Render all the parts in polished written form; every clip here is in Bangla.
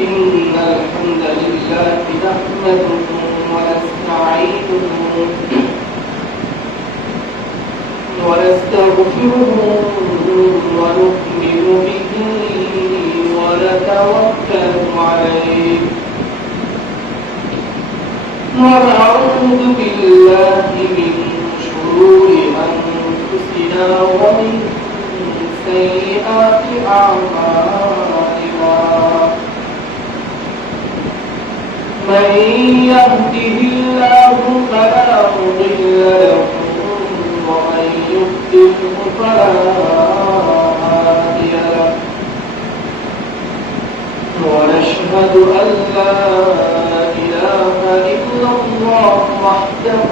إن الحمد لله نحمده ونستعينه ونستغفره ونؤمن به ونتوكل عليه ونعوذ بالله من شرور أنفسنا ومن سيئات أعمالنا من يهده الله فلا مضل له ومن يضلل فلا هادي له ونشهد أن لا إله إلا الله وحده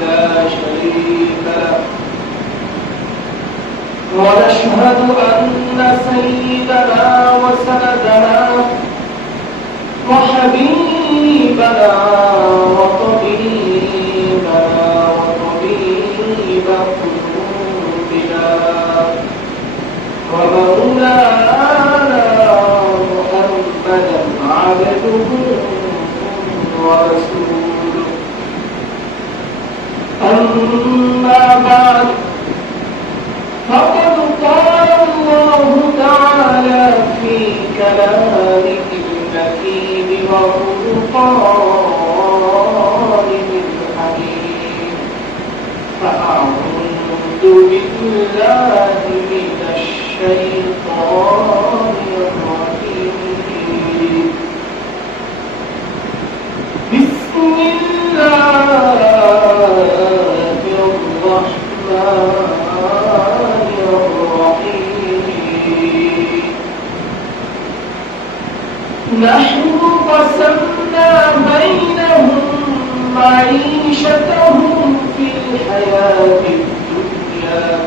لا شريك له ونشهد أن سيدنا وسندنا وحبيبنا وطبيبنا وطبيب قلوبنا ومولانا محمدا عبده ورسوله أما بعد فقد قال الله تعالى في كلامه المكين وفرقانه الحميد فأعوذ بالله من الشيطان الرجيم بسم الله الرحمن الرحيم نحن قسمنا بينهم معيشتهم في الحياة الدنيا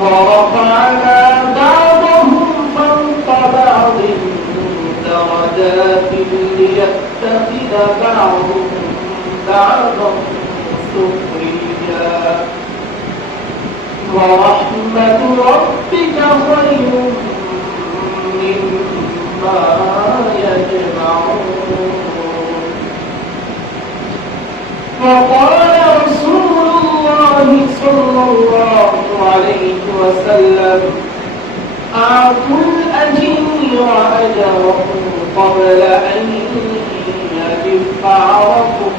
ورفعنا بعضهم فوق بعض درجات ليتخذ بعضهم بعضا سخريا ورحمة ربك خير مما يجمعون وقال رسول الله صلى الله عليه وسلم أعطوا الأجير أجره قبل أن يجف عرفه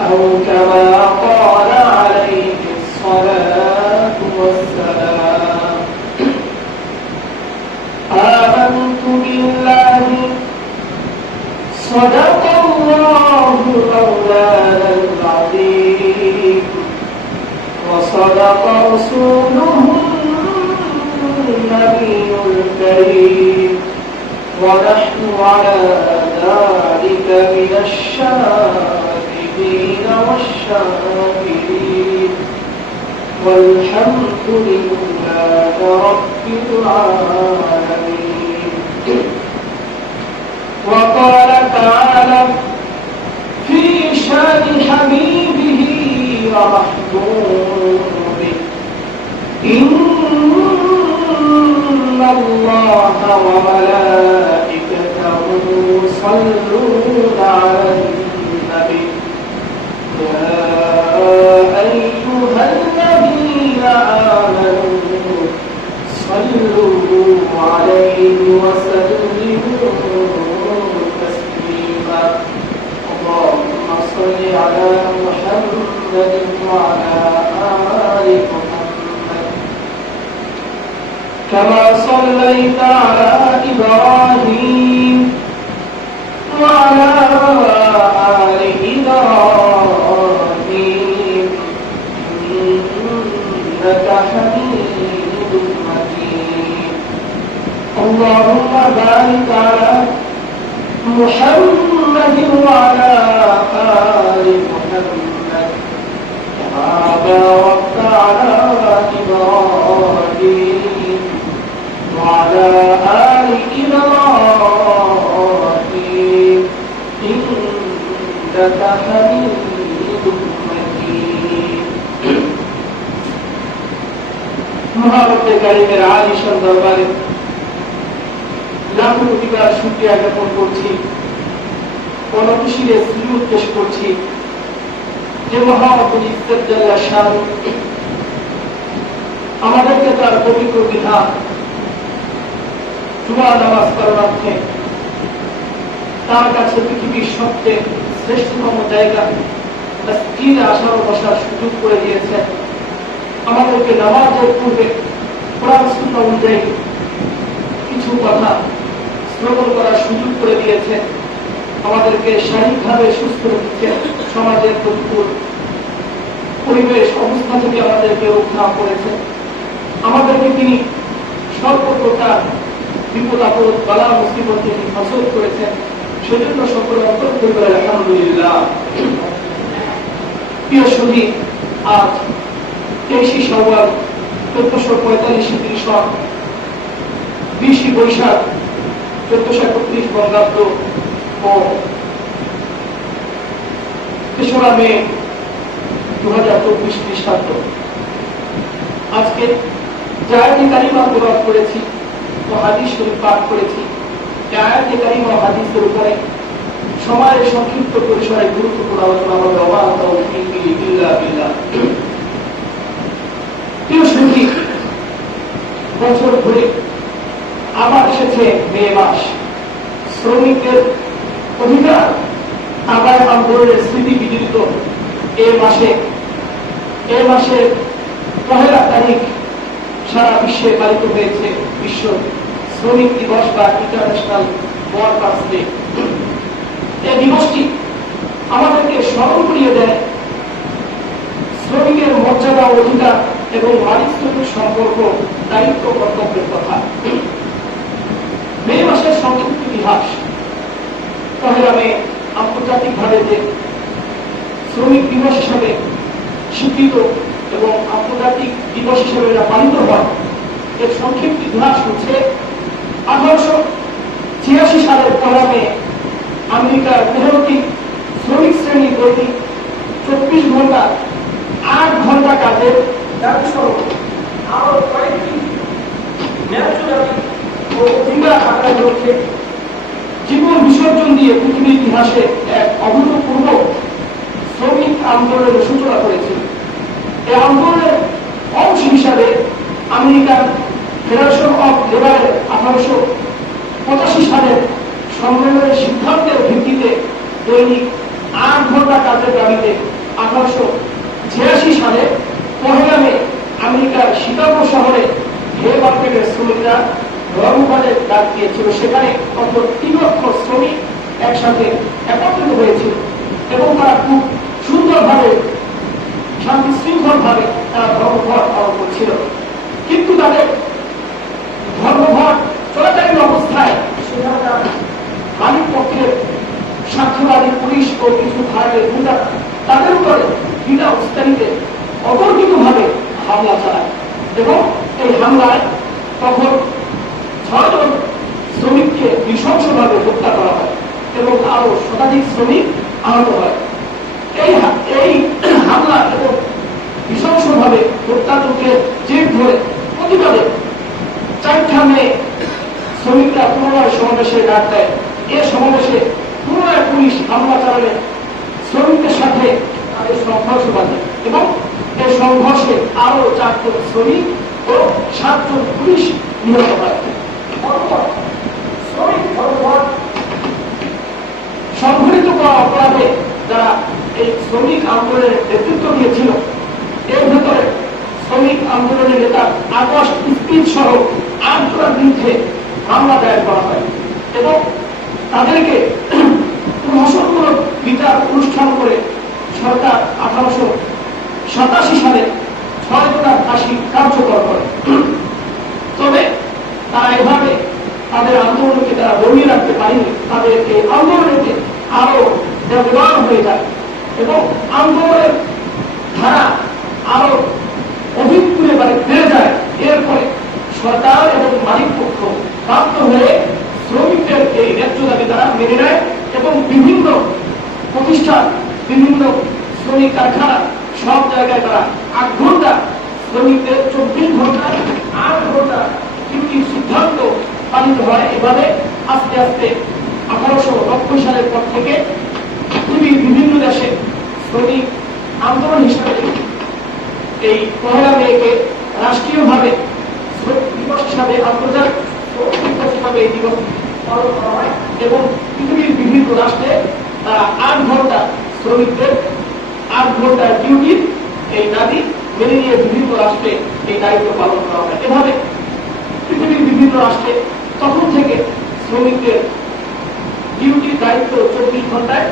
أو كما قال عليه الصلاة والسلام آمنت بالله صدق الله مولانا العظيم وصدق رسوله النبي الكريم ونحن على ذلك من الشاهدين والشاكرين والحمد لله رب العالمين وقال تعالى في شان حبيبه ومحبوبه إن الله وملائكته يصلون على النبي يا أيها الذين آمنوا صلوا عليه وسلموا تسليما اللهم صل على محمد وعلى آل محمد كما صليت على إبراهيم وعلى آل إبراهيم إنك حميد مجيد اللهم بارك على محمد وعلى آل محمد كما باركت على إبراهيم وعلى آل إبراهيم إنك حميد مجيد মহারব্বে কারীমের আলিশান দরবারে লাখো কোটিবার শুকরিয়া জ্ঞাপন করছি, অনতিশীলে সুজুদ পেশ করছি যে মহান ইজ্জত জাল্লা শানু আমাদেরকে তার পবিত্র বিধান জুমা নামাজ পড়াতে তার কাছে পৃথিবীর সবচেয়ে শ্রেষ্ঠতম জায়গা মসজিদে আসার বসার সুযোগ করে দিয়েছেন। আমাদেরকে নামাজের পূর্বে কোরআন সুন্নাহ অনুযায়ী কিছু কথা শ্রবণ করার সুযোগ করে দিয়েছেন। আমাদেরকে শারীরিকভাবে সুস্থ রেখেছেন, সমাজের প্রতিকূল পরিবেশ অবস্থা থেকে আমাদেরকে রক্ষা করেছেন। আমাদেরকে তিনি সর্বপ্রকার বিপদ আপদ বালা মুসিবত থেকে হেফাজত করেছেন। সেজন্য সকল অন্তর পরিবার আলহামদুলিল্লাহ। প্রিয় শহীদ, আজ 23 শাওয়াল 1445 হিজরি সন 20 বৈশাখ 1431 বঙ্গাব্দ ও 3রা মে 2024 খ্রিস্টাব্দ। আজকে যে আয়াতে কারিমা তেলাওয়াত করেছি ও হাদিস শরীফ পাঠ করেছি, এই আয়াতে কারিমা ও হাদিসের উপরে সময়ের সংক্ষিপ্ত পরিসরে গুরুত্বপূর্ণ আলোচনা হবে। ওয়া তাওফীকি ইল্লা বিল্লাহ। প্রিয় শহীদ, বছর ঘুরে আবার এসেছে মে মাস। শ্রমিকদের অধিকার আদায় আন্দোলনের স্মৃতি বিজড়িত এ মাসের 1 তারিখ সারা বিশ্বে পালিত হয়েছে বিশ্ব শ্রমিক দিবস বা ইন্টারন্যাশনাল ওয়ার্কার্স ডে। এই দিবসটি আমাদেরকে স্মরণ করিয়ে দেয় শ্রমিকের মর্যাদা, অধিকার এবং মালিক শ্রমিক সম্পর্ক, দায়িত্ব, কর্তব্যের কথা। মে মাসের সংক্ষিপ্ত ইতিহাস। 1 মে আন্তর্জাতিকভাবে যে শ্রমিক দিবস হিসাবে স্বীকৃত এবং আন্তর্জাতিক দিবস হিসেবে এটা পালিত হয়, এর সংক্ষিপ্ত ইতিহাস হচ্ছে 1886 সালের 1 মে আমেরিকার মেহনতি শ্রমিক শ্রেণী দৈনিক 24 ঘন্টা 8 ঘন্টা কাজের দাবিসহ আরো কয়েকটি ন্যায্যদাবি ও অধিকার আদায়ের লক্ষ্যে জীবন বিসর্জন দিয়ে পৃথিবীর ইতিহাসে এক অভূতপূর্ব শ্রমিক আন্দোলনের সূচনা করেছিল। এই আন্দোলনের অংশ হিসাবে আমেরিকান ফেডারেশন অফ লেবারের 1885 সালের সম্মেলনের সিদ্ধান্তের ভিত্তিতে দৈনিক 8 ঘন্টা কাজের দাবিতে 1886 সালে 1 মে আমেরিকার শিকাগো শহরে হে মার্কেটের শ্রমিকরা ধর্মঘটের ডাক দিয়েছিল। সেখানে কত 3 লক্ষ শ্রমিক একসাথে একত্রিত হয়েছিল এবং তারা খুব সুন্দরভাবে শান্তি শৃঙ্খল ভাবে তারা ধর্মঘট পালন করছিল। কিন্তু তাদের ধর্মঘট চলাকালীন অবস্থায় মালিক পক্ষের স্বার্থবাদী পুলিশ ও কিছু ভারতের গুন্ডা তাদের উপরে বিনা উস্কানিতে অতর্কিত ভাবে হামলা চালায় এবং এই হামলায় তখন 6 জন শ্রমিককে নৃশংসভাবে হত্যা করা হয় এবং আরো শতাধিক শ্রমিক আহত হয়। এই হামলা এবং নৃশংসভাবে হত্যাযজ্ঞের জের ধরে প্রতিবাদে 4 মে শ্রমিকরা পুনরায় সমাবেশে ডাক দেয়। এ সমাবেশে পুনরায় পুলিশ হামলা চালালে শ্রমিকদের সাথে তাদের সংঘর্ষ বাধে এবং এই সংঘর্ষে আরো 4 জন শ্রমিক ও 7 জন পুলিশ নিহত হয়। শ্রমিক ধর্মঘট সংঘটিত করা অপরাধে যারা এই শ্রমিক আন্দোলনের নেতৃত্ব দিয়েছিল, এর ভেতরে শ্রমিক আন্দোলনের নেতা আগস্ট স্পিচ সহ 8 জনের বিরুদ্ধে মামলা দায়ের করা হয় এবং তাদেরকে প্রহসনমূলক বিচার অনুষ্ঠান করে সরকার 1887 সালে 6 জনের ফাঁসি কার্যকর করে। তবে তারা এভাবে তাদের আন্দোলনকে তারা দমিয়ে রাখতে পারেনি। তাদের এই আন্দোলনকে আরো ব্যবহার হয়ে যায় এবং আন্দোলনের ধারা আরো অধিক বেড়ে যায়। এরপরে সরকার এবং মালিক পক্ষ বাধ্য হয়ে শ্রমিকদের এই ন্যায্য দাবি তারা মেনে নেয় এবং বিভিন্ন প্রতিষ্ঠান, বিভিন্ন শ্রমিক কারখানা সব জায়গায় তারা 8 ঘন্টা শ্রমিকদের 24 ঘন্টা 8 ঘন্টা ডিউটির সিদ্ধান্ত পালিত হয়। এভাবে আস্তে আস্তে 1890 সালের পর থেকে পৃথিবীর বিভিন্ন দেশে শ্রমিক আন্দোলন হিসেবে এই 1 মেকে রাষ্ট্রীয়ভাবে শ্রমিক দিবস হিসাবে আন্তর্জাতিক শ্রমিক দিবস হিসাবে এই দিবস পালন করা হয় এবং পৃথিবীর বিভিন্ন রাষ্ট্রে তারা 8 ঘন্টা শ্রমিকদের 8 ঘন্টার ডিউটির এই দাবি মেনে নিয়ে বিভিন্ন রাষ্ট্রে এই দায়িত্ব পালন করা হয়। এভাবে পৃথিবীর বিভিন্ন রাষ্ট্রে তখন থেকে শ্রমিকদের ডিউটির দায়িত্ব 24 ঘন্টায়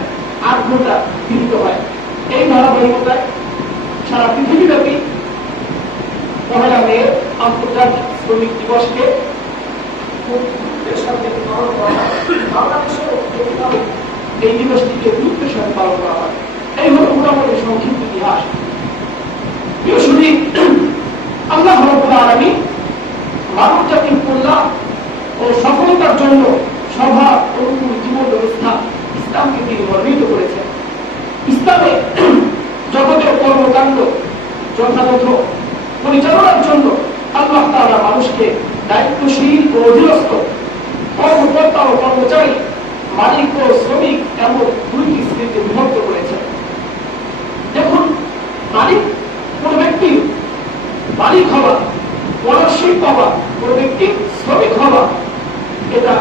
8 ঘন্টা বিহিত হয়। এই ধারাবাহিকতায় সারা পৃথিবীব্যাপী 1 মে আন্তর্জাতিক শ্রমিক দিবসকে খুব গুরুত্বের সাথে পালন করা হয়। বাংলাদেশেও এই দিবসটিকে গুরুত্বের সাথে পালন করা হয়। এই হল মোটামুটি সংক্ষিপ্ত ইতিহাস। আল্লাহ রাব্বুল আলামিন মানব জাতির কল্যাণ ও সফলতার জন্য সভা অনুকূল জীবন ব্যবস্থা ইসলামকে তিনি বর্ণিত করেছেন। ইসলামে জগতের কর্মকাণ্ড যথাযথ পরিচালনার জন্য আল্লাহ তাআলা মানুষকে দায়িত্বশীল ও অধীনস্থ, কর্মকর্তা ও কর্মচারী, মালিক ও শ্রমিক এমন 2টি শ্রেণীতে বিভক্ত করেছেন। দেখুন, মালিক কোন ব্যক্তি মালিক হওয়া, ওনারশিপ পাওয়া, কোন ব্যক্তি শ্রমিক হওয়া, এটা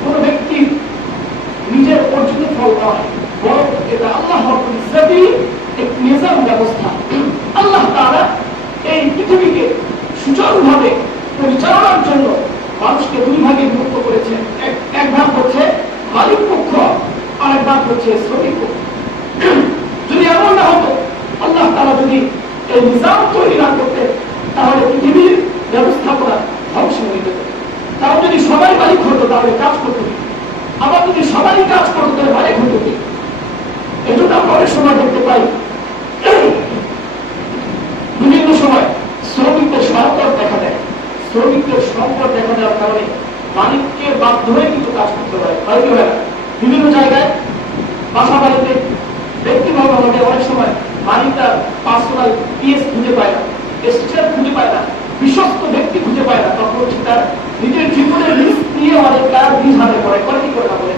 কোন ব্যক্তির নিজের অর্জিত ফল নয়, বরং এটা আল্লাহ রাব্বুল ইজ্জতের একটি নিজাম ব্যবস্থা। আল্লাহ তাআলা এই পৃথিবীকে সুচারুভাবে পরিচালনার জন্য মানুষকে 2 ভাগে বিভক্ত করেছেন। এক ভাগ হচ্ছে মালিক পক্ষ, আরেক ভাগ হচ্ছে শ্রমিক পক্ষ। যদি এমন না হতো, আল্লাহ তাআলা যদি এই নিজাম তৈরি না করতেন, তাহলে পৃথিবীর ব্যবস্থাপনা ধ্বংস হয়ে যেত। তাও যদি সবাই মালিক হতো তাহলে কাজ করতে হবে, আবার যদি সবাই কাজ করতো তাহলে মালিক হতো কি? এজন্য আমরা অনেক সময় দেখতে পাই বিভিন্ন সময় শ্রমিকদের সংকট দেখা দেয়। শ্রমিকদের সংকট দেখা দেওয়ার কারণে মালিককে বাধ্য হয়ে কিন্তু কাজ করতে হয়। কি হয় না, বিভিন্ন জায়গায় বাসা বাড়িতে ব্যক্তিগত আমাদের অনেক সময় মালিকরা পার্সোনাল পিএস খুঁজে পায় না, স্টাফ খুঁজে পায় না, বিশ্বস্ত ব্যক্তি খুঁজে পায় না, তখন হচ্ছে তার নিজের জীবনের রিস্ক নিয়ে অনেক কাজ নিজ হাতে করে কি করে না বলে।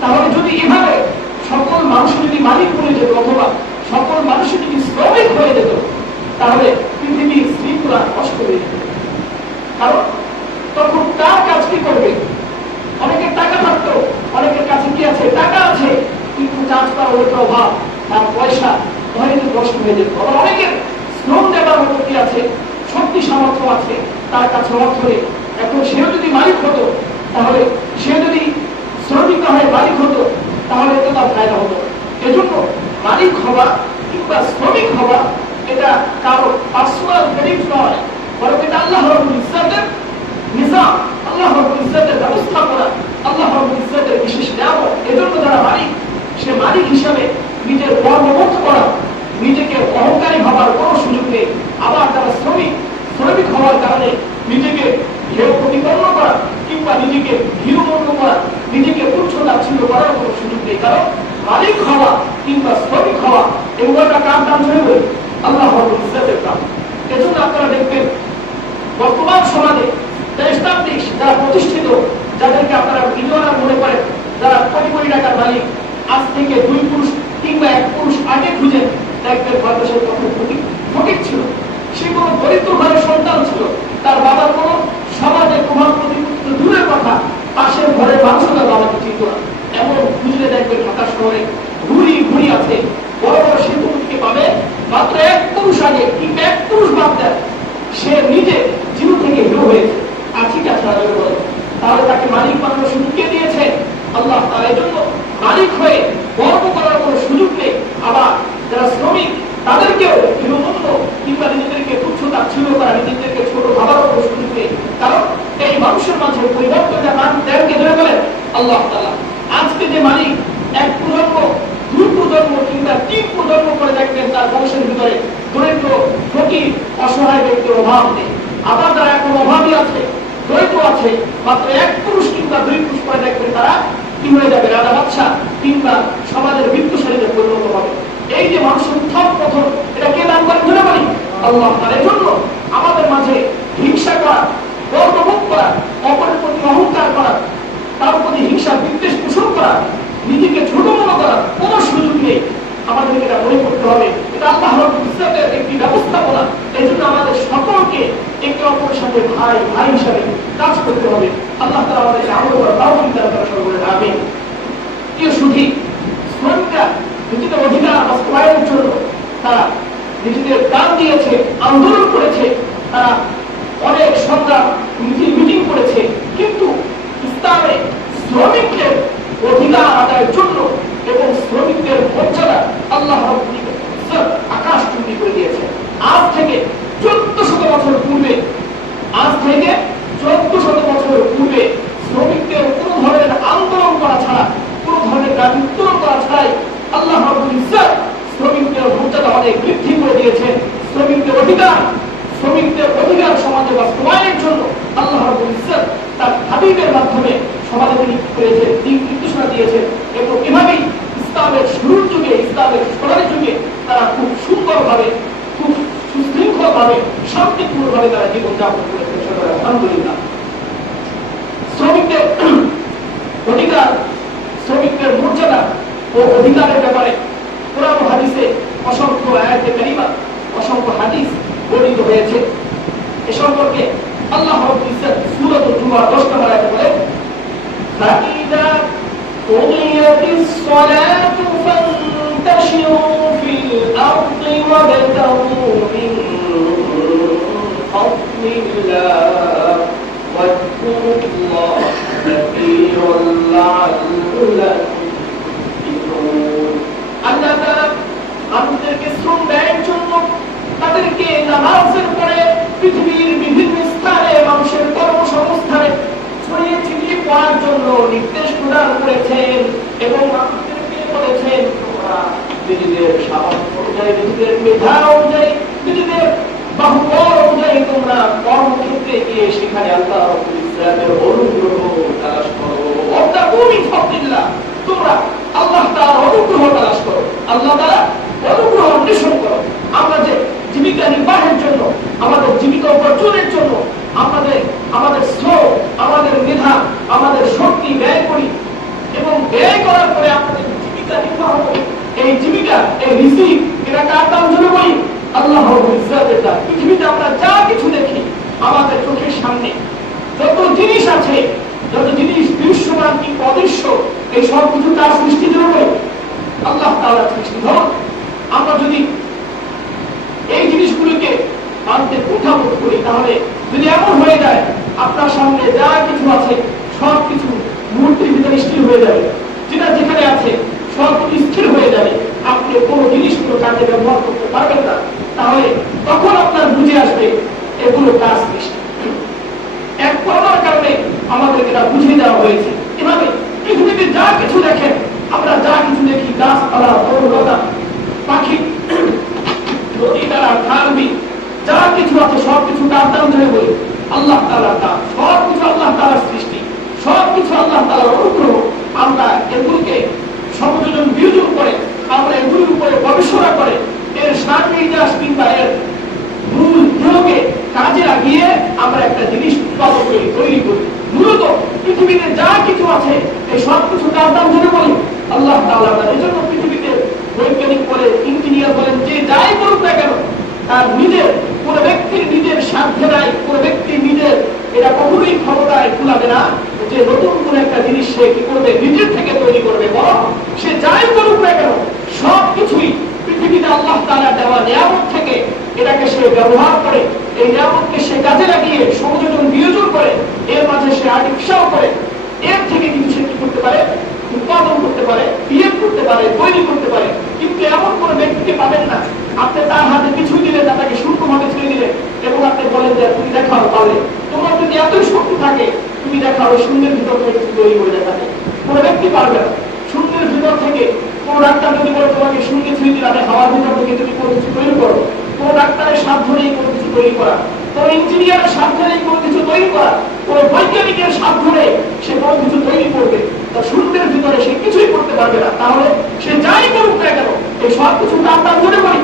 তাহলে যদি এভাবে সকল মানুষ যদি মালিক বলে যেত অথবা সকল মানুষ যদি শ্রমিক হয়ে যেত, তাহলে পৃথিবীর শৃঙ্খলা নষ্ট হয়ে যেত। কারণ তখন তার কাজ কি করবে? অনেকের টাকা থাকতো, অনেকের কাছে কি আছে? টাকা আছে, কিন্তু কাজ করার অনেক অভাব, তার পয়সা হয়তো নষ্ট হয়ে যেত। আবার অনেকের শ্রম দেওয়ার মতো কি আছে? শক্তি সামর্থ্য আছে, তার কাছে অর্থ নেই। এখন সেও যদি মালিক হতো, তাহলে সে যদি শ্রমিক হয়ে মালিক হতো, তাহলে তো তার ফায়দা হতো। এজন্য মালিক হওয়া কিংবা শ্রমিক হওয়া এটা কারো পার্সোনাল ক্রেডিট নয়, বরং এটা আল্লাহ রাব্বুল ইজ্জতের নিজাম, আল্লাহ রাব্বুল ইজ্জতের ব্যবস্থাপনা, আল্লাহ রাব্বুল ইজ্জতের বিশেষ নিয়ামত। এজন্য যারা মালিক, সে মালিক হিসাবে নিজের গর্ববোধ করা, নিজেকে অহংকারী ভাবার কোনো সুযোগ নেই। আবার যারা শ্রমিক হওয়ার কারণে নিজেকে হেয় প্রতিপন্ন করা কিংবা নিজেকে হীনমন্য করা, নিজেকে তুচ্ছ-তাচ্ছিল্য করার কোনো সুযোগ নেই। কারণ মালিক হওয়া কিংবা শ্রমিক হওয়া এগুলোটা কার দাম হয়ে আল্লাহ রাব্বুল ইজ্জতের দাম। এজন্য আপনারা দেখবেন বর্তমান সমাজে যারা প্রতিষ্ঠিত, যাদেরকে আপনারা বিলিয়নার মনে করেন, যারা কোটি কোটি টাকার মালিক, আজ থেকে 2 পুরুষ কিংবা 1 পুরুষ আগে খুঁজে দেখবেন হয়তো সে তখন ফকির ছিল, সে কোনো দরিদ্র ঘরের সন্তান ছিল, তার বাবার কোনো সমাজে প্রভাব প্রতিপত্তি দূরের কথা, পাশের ঘরের মানুষও তার বাবাকে চিনত না। এমন খুঁজলে দেখবেন ঢাকা শহরে ঘুরি আছে, বড় বড় সেতু থেকে পাবে মাত্র 1 পুরুষ আগে কিংবা 1 পুরুষ বাদ দেয়, সে নিজে জিরো থেকে হিরো হয়েছে। আছে কি আপনারা যদি বলেন, তাহলে তাকে মালিক বানানোর সুযোগ কে দিয়েছে? আল্লাহ তাআলা। এজন্য মালিক হয়ে গর্ব করার কোনো সুযোগ নেই। আবার যারা শ্রমিক, তাদেরকেও হীনমন্য কিংবা নিজেদেরকে তুচ্ছ-তাচ্ছিল্য করা, নিজেদেরকে ছোট ভাবার কোনো সুযোগ নেই। কারণ এই মানুষের মাঝে পরিবর্তনটা দেনকে ধরে বলেন আল্লাহ তাআলা। আজকে যে মালিক 1 প্রজন্ম, 2 প্রজন্ম কিংবা 3 প্রজন্ম করে দেখবেন তার বংশের ভিতরে দরিদ্র, ফকির, অসহায় ব্যক্তির অভাব নেই। আবার যারা এখন অভাবী আছে, দরিদ্র আছে, মাত্র 1 পুরুষ কিংবা 2 পুরুষ করে দেখবেন তারা কি হয়ে যাবে? রাজা বাদশা কিংবা সমাজের বিত্তশালীতে পরিণত হবে। এই যে মানুষের উত্থান পতন, এটা কে দান করেন ধরে বলি? আল্লাহ তাআলা। এজন্য আমাদের মাঝে হিংসা করা, গর্ববোধ করা, অপরের প্রতি অহংকার করা, ভাই ভাই হিসাবে কাজ করতে হবে। আল্লাহ তাআলা আমাদের আমল করার তৌফিক দান করেন সকলে, আমিন। প্রিয় সুধী, শ্রমিকরা নিজেদের অধিকার বাস্তবায়নের জন্য তারা নিজেদের প্রাণ দিয়েছে, আন্দোলন করেছে, তারা অনেক সংগ্রাম মিটিং করেছে, কিন্তু ইসলামে শ্রমিকদের অধিকার আদায়ের জন্য এবং শ্রমিকদের মর্যাদা আল্লাহ রাব্বুল ইজ্জত আকাশ চুম্বি করে দিয়েছে। আজ থেকে 1400 বছর পূর্বে, আজ থেকে 1400 বছর পূর্বে শ্রমিকদের কোনো ধরনের আন্দোলন করা ছাড়া, কোনো ধরনের দাবি উত্তোলন করা ছাড়াই আল্লাহ রাব্বুল ইজ্জত শ্রমিকদের মর্যাদা অনেক বৃদ্ধি করে দিয়েছেন। শ্রমিকদের অধিকার সমাজে বাস্তবায়নের জন্য আল্লাহ রাব্বুল ইজ্জত তার হাবিবের মাধ্যমে সমাজে তিনি করেছেন, দিক নির্দেশনা দিয়েছেন, এবং এভাবেই ইসলামের শুরুর যুগে, ইসলামের সোনালী যুগে তারা খুব সুন্দরভাবে, খুব সুশৃঙ্খলভাবে, শান্তিপূর্ণভাবে তারা জীবনযাপন করেছেন। আলহামদুলিল্লাহ। শ্রমিকদের অধিকার, শ্রমিকদের মর্যাদা ও অধিকারের ব্যাপারে কোরআন ও হাদিসে অসংখ্য আয়াতে কারিমা, অসংখ্য হাদিস বর্ণিত হয়েছে। এ সম্পর্কে আল্লাহ রাব্বুল ইজ্জত সূরাতুল জুমআহ 10 নম্বর আয়াতে বলেন, ফাইদা কুদিয়াতিস সালাতু ফান্তাশিরু ফিল আরদি ওয়াবতাগু মিন ফাদলিল্লাহ ওয়াজকুরুল্লাহ কাসীরান লাআল্লাকুম তুফলিহুন। আল্লাহ তাআলা আমাদেরকে শ্রম ব্যয়ের জন্য, তাদেরকে নামাজের পরে পৃথিবীর বিভিন্ন স্থানে মানুষের কর্মসংস্থানে ছড়িয়ে ছিটিয়ে পড়ার জন্য নির্দেশ প্রদান করেছেন, এবং মানুষদেরকে বলেছেন তোমরা নিজেদের সামর্থ্য অনুযায়ী, নিজেদের মেধা অনুযায়ী, নিজেদের বাহুবল অনুযায়ী তোমরা কর্মক্ষেত্রে গিয়ে সেখানে আল্লাহ রাব্বুল ইজ্জতের অনুগ্রহ তালাশ করো। তোমরা আল্লাহ তাআলার অনুগ্রহ তালাশ করো, আল্লাহ তাআলার অনুগ্রহ অন্বেষণ করো। আমরা যে জীবিকা নির্বাহের জন্য, আমাদের জীবিকা উপার্জনের জন্য আমাদের শ্রম, আমাদের মেধা, আমাদের শক্তি ব্যয় করি, এবং ব্যয় করার পরে আমাদের জীবিকা নির্বাহ করি, এই জীবিকা, এই রিজিক, এটা কার দান জন্য বলি? আল্লাহ রাব্বুল ইজ্জতের দান। পৃথিবীতে আমরা যা কিছু দেখি, আমাদের চোখের সামনে যত জিনিস আছে, যত জিনিস দৃশ্যমান কি অদৃশ্য, এই সব কিছু তার সৃষ্টি জন্য আল্লাহ তাআলার সৃষ্টি। ধরুন আমরা যদি এই জিনিসগুলোকে মানতে কুণ্ঠাবোধ করি, তাহলে যদি এমন হয়ে যায় আপনার সামনে যা কিছু আছে সব কিছু মুহূর্তের ভিতরে স্থির হয়ে যাবে, যেটা যেখানে আছে সব কিছু স্থির হয়ে যাবে, আপনি কোনো জিনিস কোনো কাজে ব্যবহার করতে পারবেন না, তাহলে তখন আপনার বুঝে আসবে এগুলো কাজ সৃষ্টি। এক করোনার কারণে আমাদেরকে এটা বুঝিয়ে দেওয়া হয়েছে। এভাবে পৃথিবীতে যা কিছু দেখেন, আমরা যা কিছু দেখি, গাছপালা, বনলতা, পাখি, নদী, তারা, খাল, যা কিছু আছে সব কিছু কার দান ধরে বলি? আল্লাহ তাআলার দান। সব কিছু আল্লাহ তাআলার সৃষ্টি, সব কিছু আল্লাহ তাআলার অনুগ্রহ। আমরা এগুলোকে সংযোজন বিয়োজন করে, আমরা এগুলোর উপরে গবেষণা করে, এর সার নির্যাস কিংবা এর মূল দেহকে কাজে লাগিয়ে আমরা একটা জিনিস উৎপাদন করি, তৈরি করি। মূলত পৃথিবীতে যা কিছু আছে এই সব কিছু কার দান ধরে বলি? আল্লাহ তাআলার দান। এই জন্য পৃথিবীতে বৈজ্ঞানিক বলে, ইঞ্জিনিয়ার বলেন, যে যাই করুক না কেন, তার নিজের, কোন ব্যক্তির নিজের সাধ্যে নাই, কোন ব্যক্তির নিজের এটা কখনোই ক্ষমতায় কুলাবে না যে নতুন কোন একটা জিনিস সে কি করবে, নিজের থেকে তৈরি করবে। বরং সে যাই করুক না কেন, সব কিছুই পৃথিবীতে আল্লাহ তাআলা দেওয়া নিয়ামত থেকে এটাকে সে ব্যবহার করে, এই নিয়ামতকে সে কাজে লাগিয়ে সংযোজন বিয়োজন করে, এর মাঝে সে আর্টিফিশিয়াল করে, এর থেকে কিছু সে কি করতে পারে, উৎপাদন করতে পারে, ক্রিয়েট করতে পারে, তৈরি করতে পারে। কিন্তু এমন কোন ব্যক্তিকে পাবেন না আপনি তার হাতে কিছু দিলে, তাকে সূক্ষ্মভাবে ছেড়ে দিলে, এবং আপনি বলেন যে তুমি দেখাও পারলে, তোমার যদি এতই শক্তি থাকে তুমি দেখাও ওই শূন্যের ভিতর থেকে কিছু তৈরি করে দেখাতে। কোন ব্যক্তি পারবে না। শূন্যের ভিতর থেকে কোন ডাক্তার যদি বলে তোমাকে শূন্য ছেড়ে দিলে হাওয়ার ভিতর থেকে তুমি কোনো কিছু তৈরি করো, কোন ডাক্তারের সাধ্য নেই কোনো কিছু তৈরি করা, কোন ইঞ্জিনিয়ারের সাধ্য নেই কোনো কিছু তৈরি করা, কোন বৈজ্ঞানিকের সাধ্য নেই সে কোনো কিছু তৈরি করবে, তার শূন্যের ভিতরে সে কিছুই করতে পারবে না। তাহলে সে যাই করুক না কেন, এই সব কিছু কার দান ধরে বলি?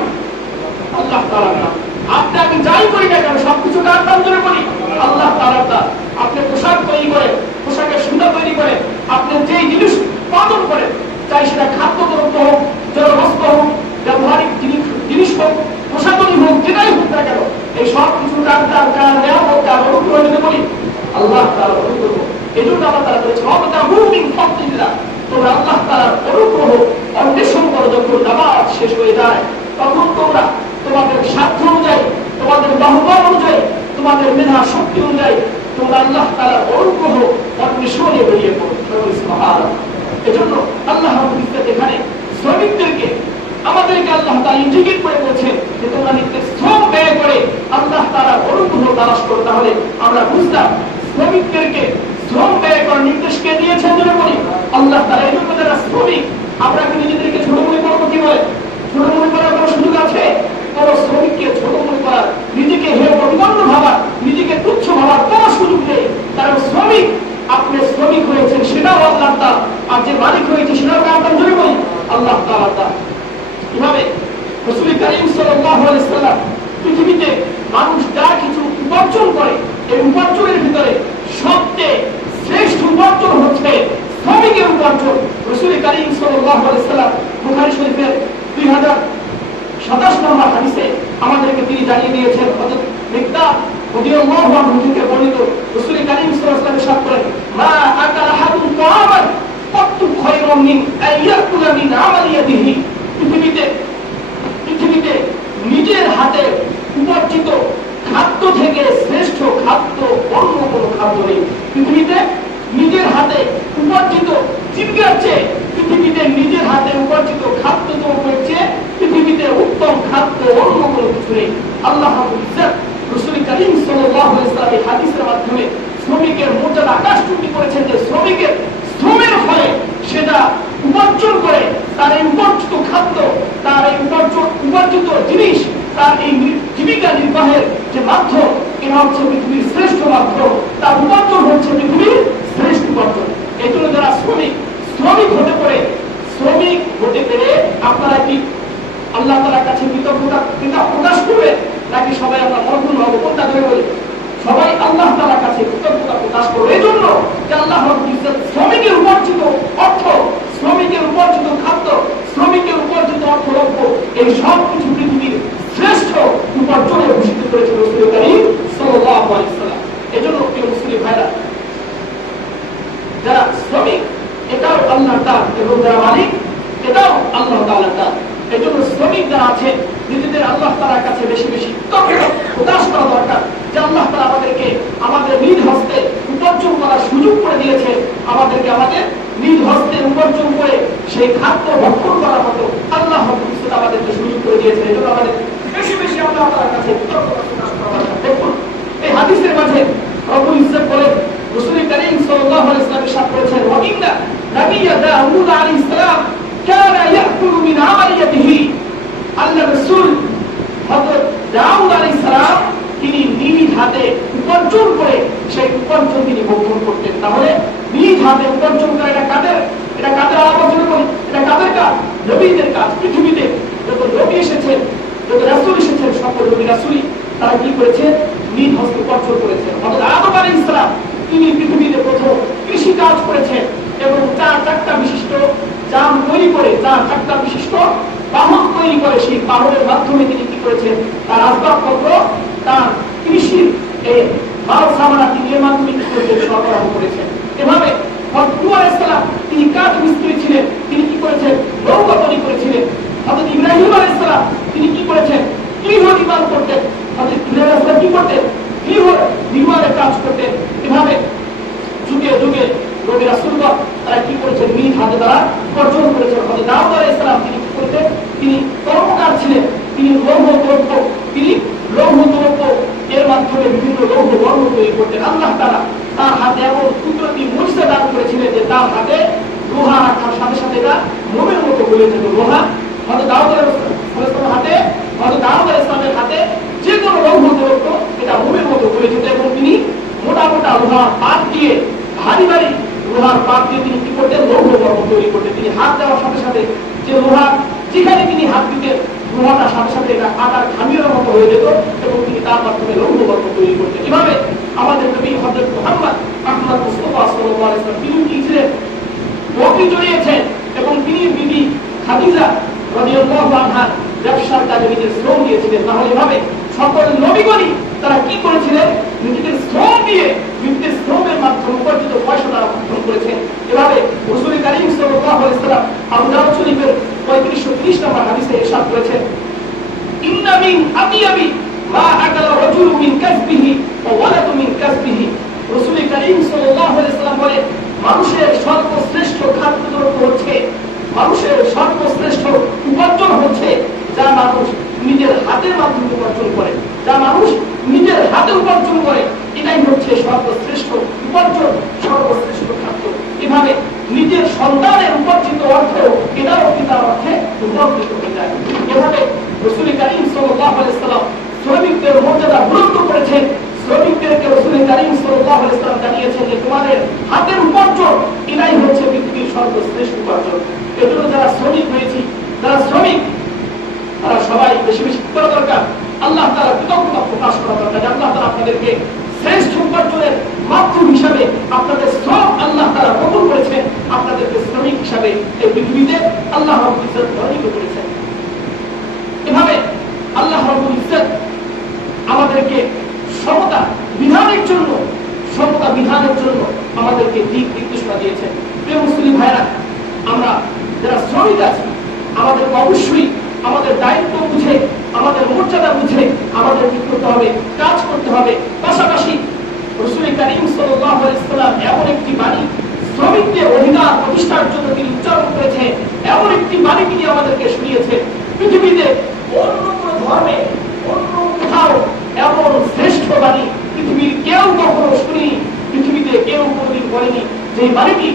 আল্লাহ তাআলার দান। আপনি আমি যাই করি না কেন, সবকিছু কার দান ধরে বলি? আল্লাহ তাআলার দান। আপনি পোশাক তৈরি করেন, পোশাকের সুতা তৈরি করেন, আপনি যেই জিনিস উৎপাদন করেন, চাই সেটা খাদ্যদ্রব্য হোক, জলবস্ত্র হোক, ব্যবহারিক জিনিস হোক, প্রসাধনী হোক, যেটাই হোক না কেন, এই সব কিছু কার দান, কার নিয়ামত, কার অনুগ্রহ আল্লাহ তাআলা অনুগ্রহ। এজন্য আল্লাহ তাআলা বলেছেন ওয়াবতাগু মিন ফাদলিল্লাহ, তোমরা আল্লাহ তাআলার অনুগ্রহ অন্বেষণ করো। যখন নামাজ শেষ হয়ে যায় তখন তোমরা তোমাদের সাধ্য অনুযায়ী, তোমাদের বাহুবল অনুযায়ী, তোমাদের মেধা শক্তি অনুযায়ী তোমরা আল্লাহ তাআলার অনুগ্রহ অন্বেষণে বেরিয়ে পড়ো। সুবহানাল্লাহ। এজন্য আল্লাহ রাব্বুল ইজ্জত এখানে শ্রমিকদেরকে আমাদেরকে আল্লাহ তাআলা ইন্ডিকেট করে বলছেন যে তোমরা নিজেদের শ্রম ব্যয় করে আল্লাহ তাআলার অনুগ্রহ তালাশ করো। তাহলে আমরা বুঝলাম শ্রমিকদেরকে শ্রম ব্যয় করার নির্দেশ কে দিয়েছেন যদি বলি আল্লাহ তাআলা। এই জন্য যারা শ্রমিক আমরা কি নিজেদেরকে ছোট মনে করবো? কি বলে ছোট মনে করার কোনো সুযোগ আছে? কোন শ্রমিককে ছোট মনে করার, নিজেকে হে অভিমান্য ভাবার, নিজেকে তুচ্ছ ভাবার কোন সুযোগ নেই। কারণ শ্রমিক, আপনি শ্রমিক হয়েছেন সেটাও আল্লাহ তাআলা, আর যে মালিক হয়েছে সেটাও কার যদি বলি আল্লাহ তাআলা। এভাবে রাসূল কারীম সাল্লাল্লাহু আলাইহি ওয়াসাল্লাম পৃথিবীতে মানুষ যা কিছু উপার্জন করে এই উপার্জনের ভিতরে সবচেয়ে শ্রেষ্ঠ উপার্জন হচ্ছে শ্রমিকের উপার্জন। রাসূল কারীম সাল্লাল্লাহু আলাইহি ওয়াসাল্লাম বুখারী শরীফের 2027 নম্বর হাদিসে আমাদেরকে তিনি জানিয়ে দিয়েছেন, হযরত মিকদাদ রাদিয়াল্লাহু আনহু থেকে বর্ণিত, রাসূল কারীম সাল্লাল্লাহু আলাইহি ওয়াসাল্লাম ইরশাদ করেন, মা আকালা আহাদুন তাআমান ফাতু খায়রুন মিন আইয়াকুলা মিন আমালি ইয়াদিহি। পৃথিবীতে নিজের হাতে উপার্জিত খাদ্য থেকে শ্রেষ্ঠ খাদ্য অন্য কোনো খাদ্য নেই। পৃথিবীতে নিজের হাতে উপার্জিত জীবিকার চেয়ে পৃথিবীতে নিজের হাতে উপার্জিত খাদ্য দ্রব্যের চেয়ে পৃথিবীতে উত্তম খাদ্য অন্য কোনো কিছু নেই। আল্লাহ রাব্বুল ইজ্জত রাসূল কারীম সাল্লাল্লাহু আলাইহি ওয়াসাল্লাম এই হাদিসের মাধ্যমে শ্রমিকের মর্যাদা আকাশচুম্বী করেছেন যে শ্রমিকের শ্রমের ফলে সেটা উপার্জন করে তার এই উপার্জিত খাদ্য, তার এই উপার্জিত জিনিস, তার এই জীবিকা নির্বাহের যে মাধ্যম, এটা হচ্ছে পৃথিবীর শ্রেষ্ঠ মাধ্যম। তার উপার্জন হচ্ছে পৃথিবীর শ্রেষ্ঠ উপার্জন। এই জন্য যারা শ্রমিক হতে পেরে আপনারা কি আল্লাহ তাআলার কাছে কৃতজ্ঞতা প্রকাশ করবেন, নাকি সবাই আমরা মগ্ন হব? কোনটা ধরে বলি? সবাই আল্লাহ তাআলার কাছে কৃতজ্ঞতা প্রকাশ করবে এই জন্য যে আল্লাহ রাব্বুল ইজ্জত শ্রমিকের উপার্জিত অর্থ, শ্রমিকের উপার্জিত খাদ্য, শ্রমিকের উপার্জিত অর্থলব্য এই সব কিছু পৃথিবীর শ্রেষ্ঠ উপার্জনে ভূষিত করেছে রাসূল কারীম সাল্লাল্লাহু আলাইহি ওয়াসাল্লাম। এজন্য প্রিয় মুসলিম ভাইরা, যারা শ্রমিক এটাও আল্লাহর দান, এবং যারা মালিক এটাও আল্লাহ তাআলার দান। এই জন্য শ্রমিক যারা আছে নিজেদের আল্লাহ তাআলার কাছে বেশি বেশি প্রকাশ করা দরকার যে আল্লাহ তাআলা আমাদেরকে আমাদের নিজ হস্তে উপার্জন করার সুযোগ করে দিয়েছে, আমাদেরকে আমাদের নিজ হস্তে উপার্জন করে সেই খাদ্য ভক্ষণ করার মতো আল্লাহ রাব্বুল ইজ্জত আমাদেরকে সুযোগ করে দিয়েছে। এই জন্য আমাদের বেশি বেশি আল্লাহ তাআলার কাছে কৃতজ্ঞতা প্রকাশ করা দরকার। দেখুন এই হাদিসের মাঝে রাব্বুল ইজ্জত বলেন, রাসূল কারীম সাল্লাল্লাহু আলাইহি ওয়াসাল্লাম ইরশাদ করেছেন, ওয়া ইন্না নাবিয়্যা দাউদ আলাইহিস সালাম কানা ইয়াকুলু মিন আমালিয়াতিহি। আল্লাহ রাসূল হযরত দাউদ আলাইহিস সালাম তিনি নিজ হাতে উপার্জন করে সেই উপার্জন তিনি ভক্ষণ করতেন। তাহলে নিজ হাতে উপার্জন করা এটা কাদের আলোচনা করি? এটা কাদের কাজ? নবীদের কাজ। পৃথিবীতে যত নবী এসেছেন, যত রাসূল এসেছেন, সকল নবী রাসূলই তারা কি করেছেন? নিজ হস্তে উপার্জন করেছেন। হযরত আদম আলাইহিস সালাম তিনি পৃথিবীতে প্রথম কৃষি কাজ করেছেন এবং 4 চাকা বিশিষ্ট যান তৈরি করে, 4 চাকা বিশিষ্ট বাহন তৈরি করে সেই বাহনের মাধ্যমে তিনি কি করেছেন? তার আসবাবপত্র, তার কৃষির এই মাল সামানা তিনি এর মাধ্যমে কি করেছেন? সরবরাহ করেছেন। এভাবে হযরত নূহ আলাইহিস সালাম তিনি কাঠ মিস্ত্রি ছিলেন, তিনি কি করেছেন? নৌকা তৈরি করেছিলেন। হযরত ইব্রাহিম আলাইহিস সালাম তিনি কি করেছেন? গৃহ নির্মাণ করতেন। হযরত ইব্রাহিম আলাইহিস সালাম কি করতেন? গৃহ নির্মাণের কাজ করতেন। এভাবে যুগে যুগে নবী রাসূলগণ তারা কি করেছেন? নিজ হাতে তারা উপার্জন করেছেন। হযরত দাউদ আলাইহিস সালাম তিনি কি করতেন? তিনি কর্মকার ছিলেন। তিনি লৌহ দ্রব্য এর মাধ্যমে বিভিন্ন লৌহ বর্ণ তৈরি করতেন। আল্লাহ তাআলা তার হাতে এমন কুদরতি মুজিজা দান করেছিলেন যে তার হাতে লোহা রাখার সাথে সাথে এটা মোমের মতো গলে যেত। লোহা হযরত দাউদ আলাইহিস সালামের হাতে যে কোনো লৌহ দ্রব্য এটা মোমের মতো গলে যেত এবং তিনি মোটা মোটা লোহার পাত দিয়ে, ভারী ভারী লোহার পাত দিয়ে তিনি কি করতেন? লৌহ বর্ণ তৈরি করতেন। তিনি হাত দেওয়ার সাথে সাথে যে লোহা যেখানে তিনি হাত দিতেন লোহাটার সাথে সাথে এটা আটার খামির মতো হয়ে যেত এবং তিনি তার মাধ্যমে লৌহ বর্ণ তৈরি করতেন। এভাবে আমাদের নবী হযরত মুহাম্মদ মুস্তাফা সাল্লাল্লাহু আলাইহি ওয়াসাল্লাম তিনি কি ছিলেন? বকরি জড়িয়েছেন এবং তিনি বিবি খাদিজা রাদিয়াল্লাহু আনহা ব্যবসার কাজে নিজের শ্রম দিয়েছিলেন। তাহলে এভাবে সকল নবীগণই তারা কি করেছিলেন? নিজেদের শ্রম দিয়ে, নিজেদের শ্রম সন্তানের উপার্জিত অর্থ এটাও পিতার অর্থে রূপান্তরিত হয়ে যায়। এভাবে রাসূল কারীম সাল্লাল্লাহু আলাইহি ওয়াসাল্লাম শ্রমিকদের মর্যাদা বুলন্দ করেছেন। শ্রমিকদেরকে রাসূল কারীম সাল্লাল্লাহু আলাইহি ওয়াসাল্লাম জানিয়েছেন যে তোমাদের হাতের উপার্জন এটাই হচ্ছে পৃথিবীর সর্বশ্রেষ্ঠ উপার্জন। এজন্য যারা শ্রমিক হয়েছি, যারা শ্রমিক, তারা সবাই বেশি বেশি করা দরকার, আল্লাহ তাআলা কৃতজ্ঞতা প্রকাশ করা দরকার। আল্লাহ তাআলা আপনাদেরকে শ্রেষ্ঠ উপার্জনের মাধ্যম হিসাবে আপনাদের শ্রম আল্লাহ তাআলা কবুল করেছেন, আপনাদেরকে শ্রমিক হিসাবে এই পৃথিবীতে আল্লাহ রাব্বুল ইজ্জত বর্ণিত করেছেন। এভাবে আল্লাহ রাব্বুল ইজ্জত আমাদেরকে সমতা বিধানের জন্য আমাদেরকে দিক নির্দেশনা দিয়েছেন। প্রিয় মুসলিম ভাইরা, আমরা যারা শ্রমিক আছি আমাদেরকে অবশ্যই আমাদের দায়িত্ব বুঝে, আমাদের মর্যাদা বুঝে আমাদের কি করতে হবে, কাজ করতে হবে। পাশাপাশি রাসূল কারীম সাল্লাল্লাহু আলাইহি ওয়াসাল্লাম এমন একটি বাণী শ্রমিকদের অধিকার প্রতিষ্ঠার জন্য তিনি উচ্চারণ করেছে, এমন একটি বাণী তিনি আমাদেরকে শুনিয়েছে। পৃথিবীতে অন্য কোনো ধর্মে, অন্য কোথাও এমন শ্রেষ্ঠ বাণী পৃথিবীর কেউ কখনো শুনিনি, পৃথিবীতে কেউ কোনোদিন বলেনি। যে বাণীটি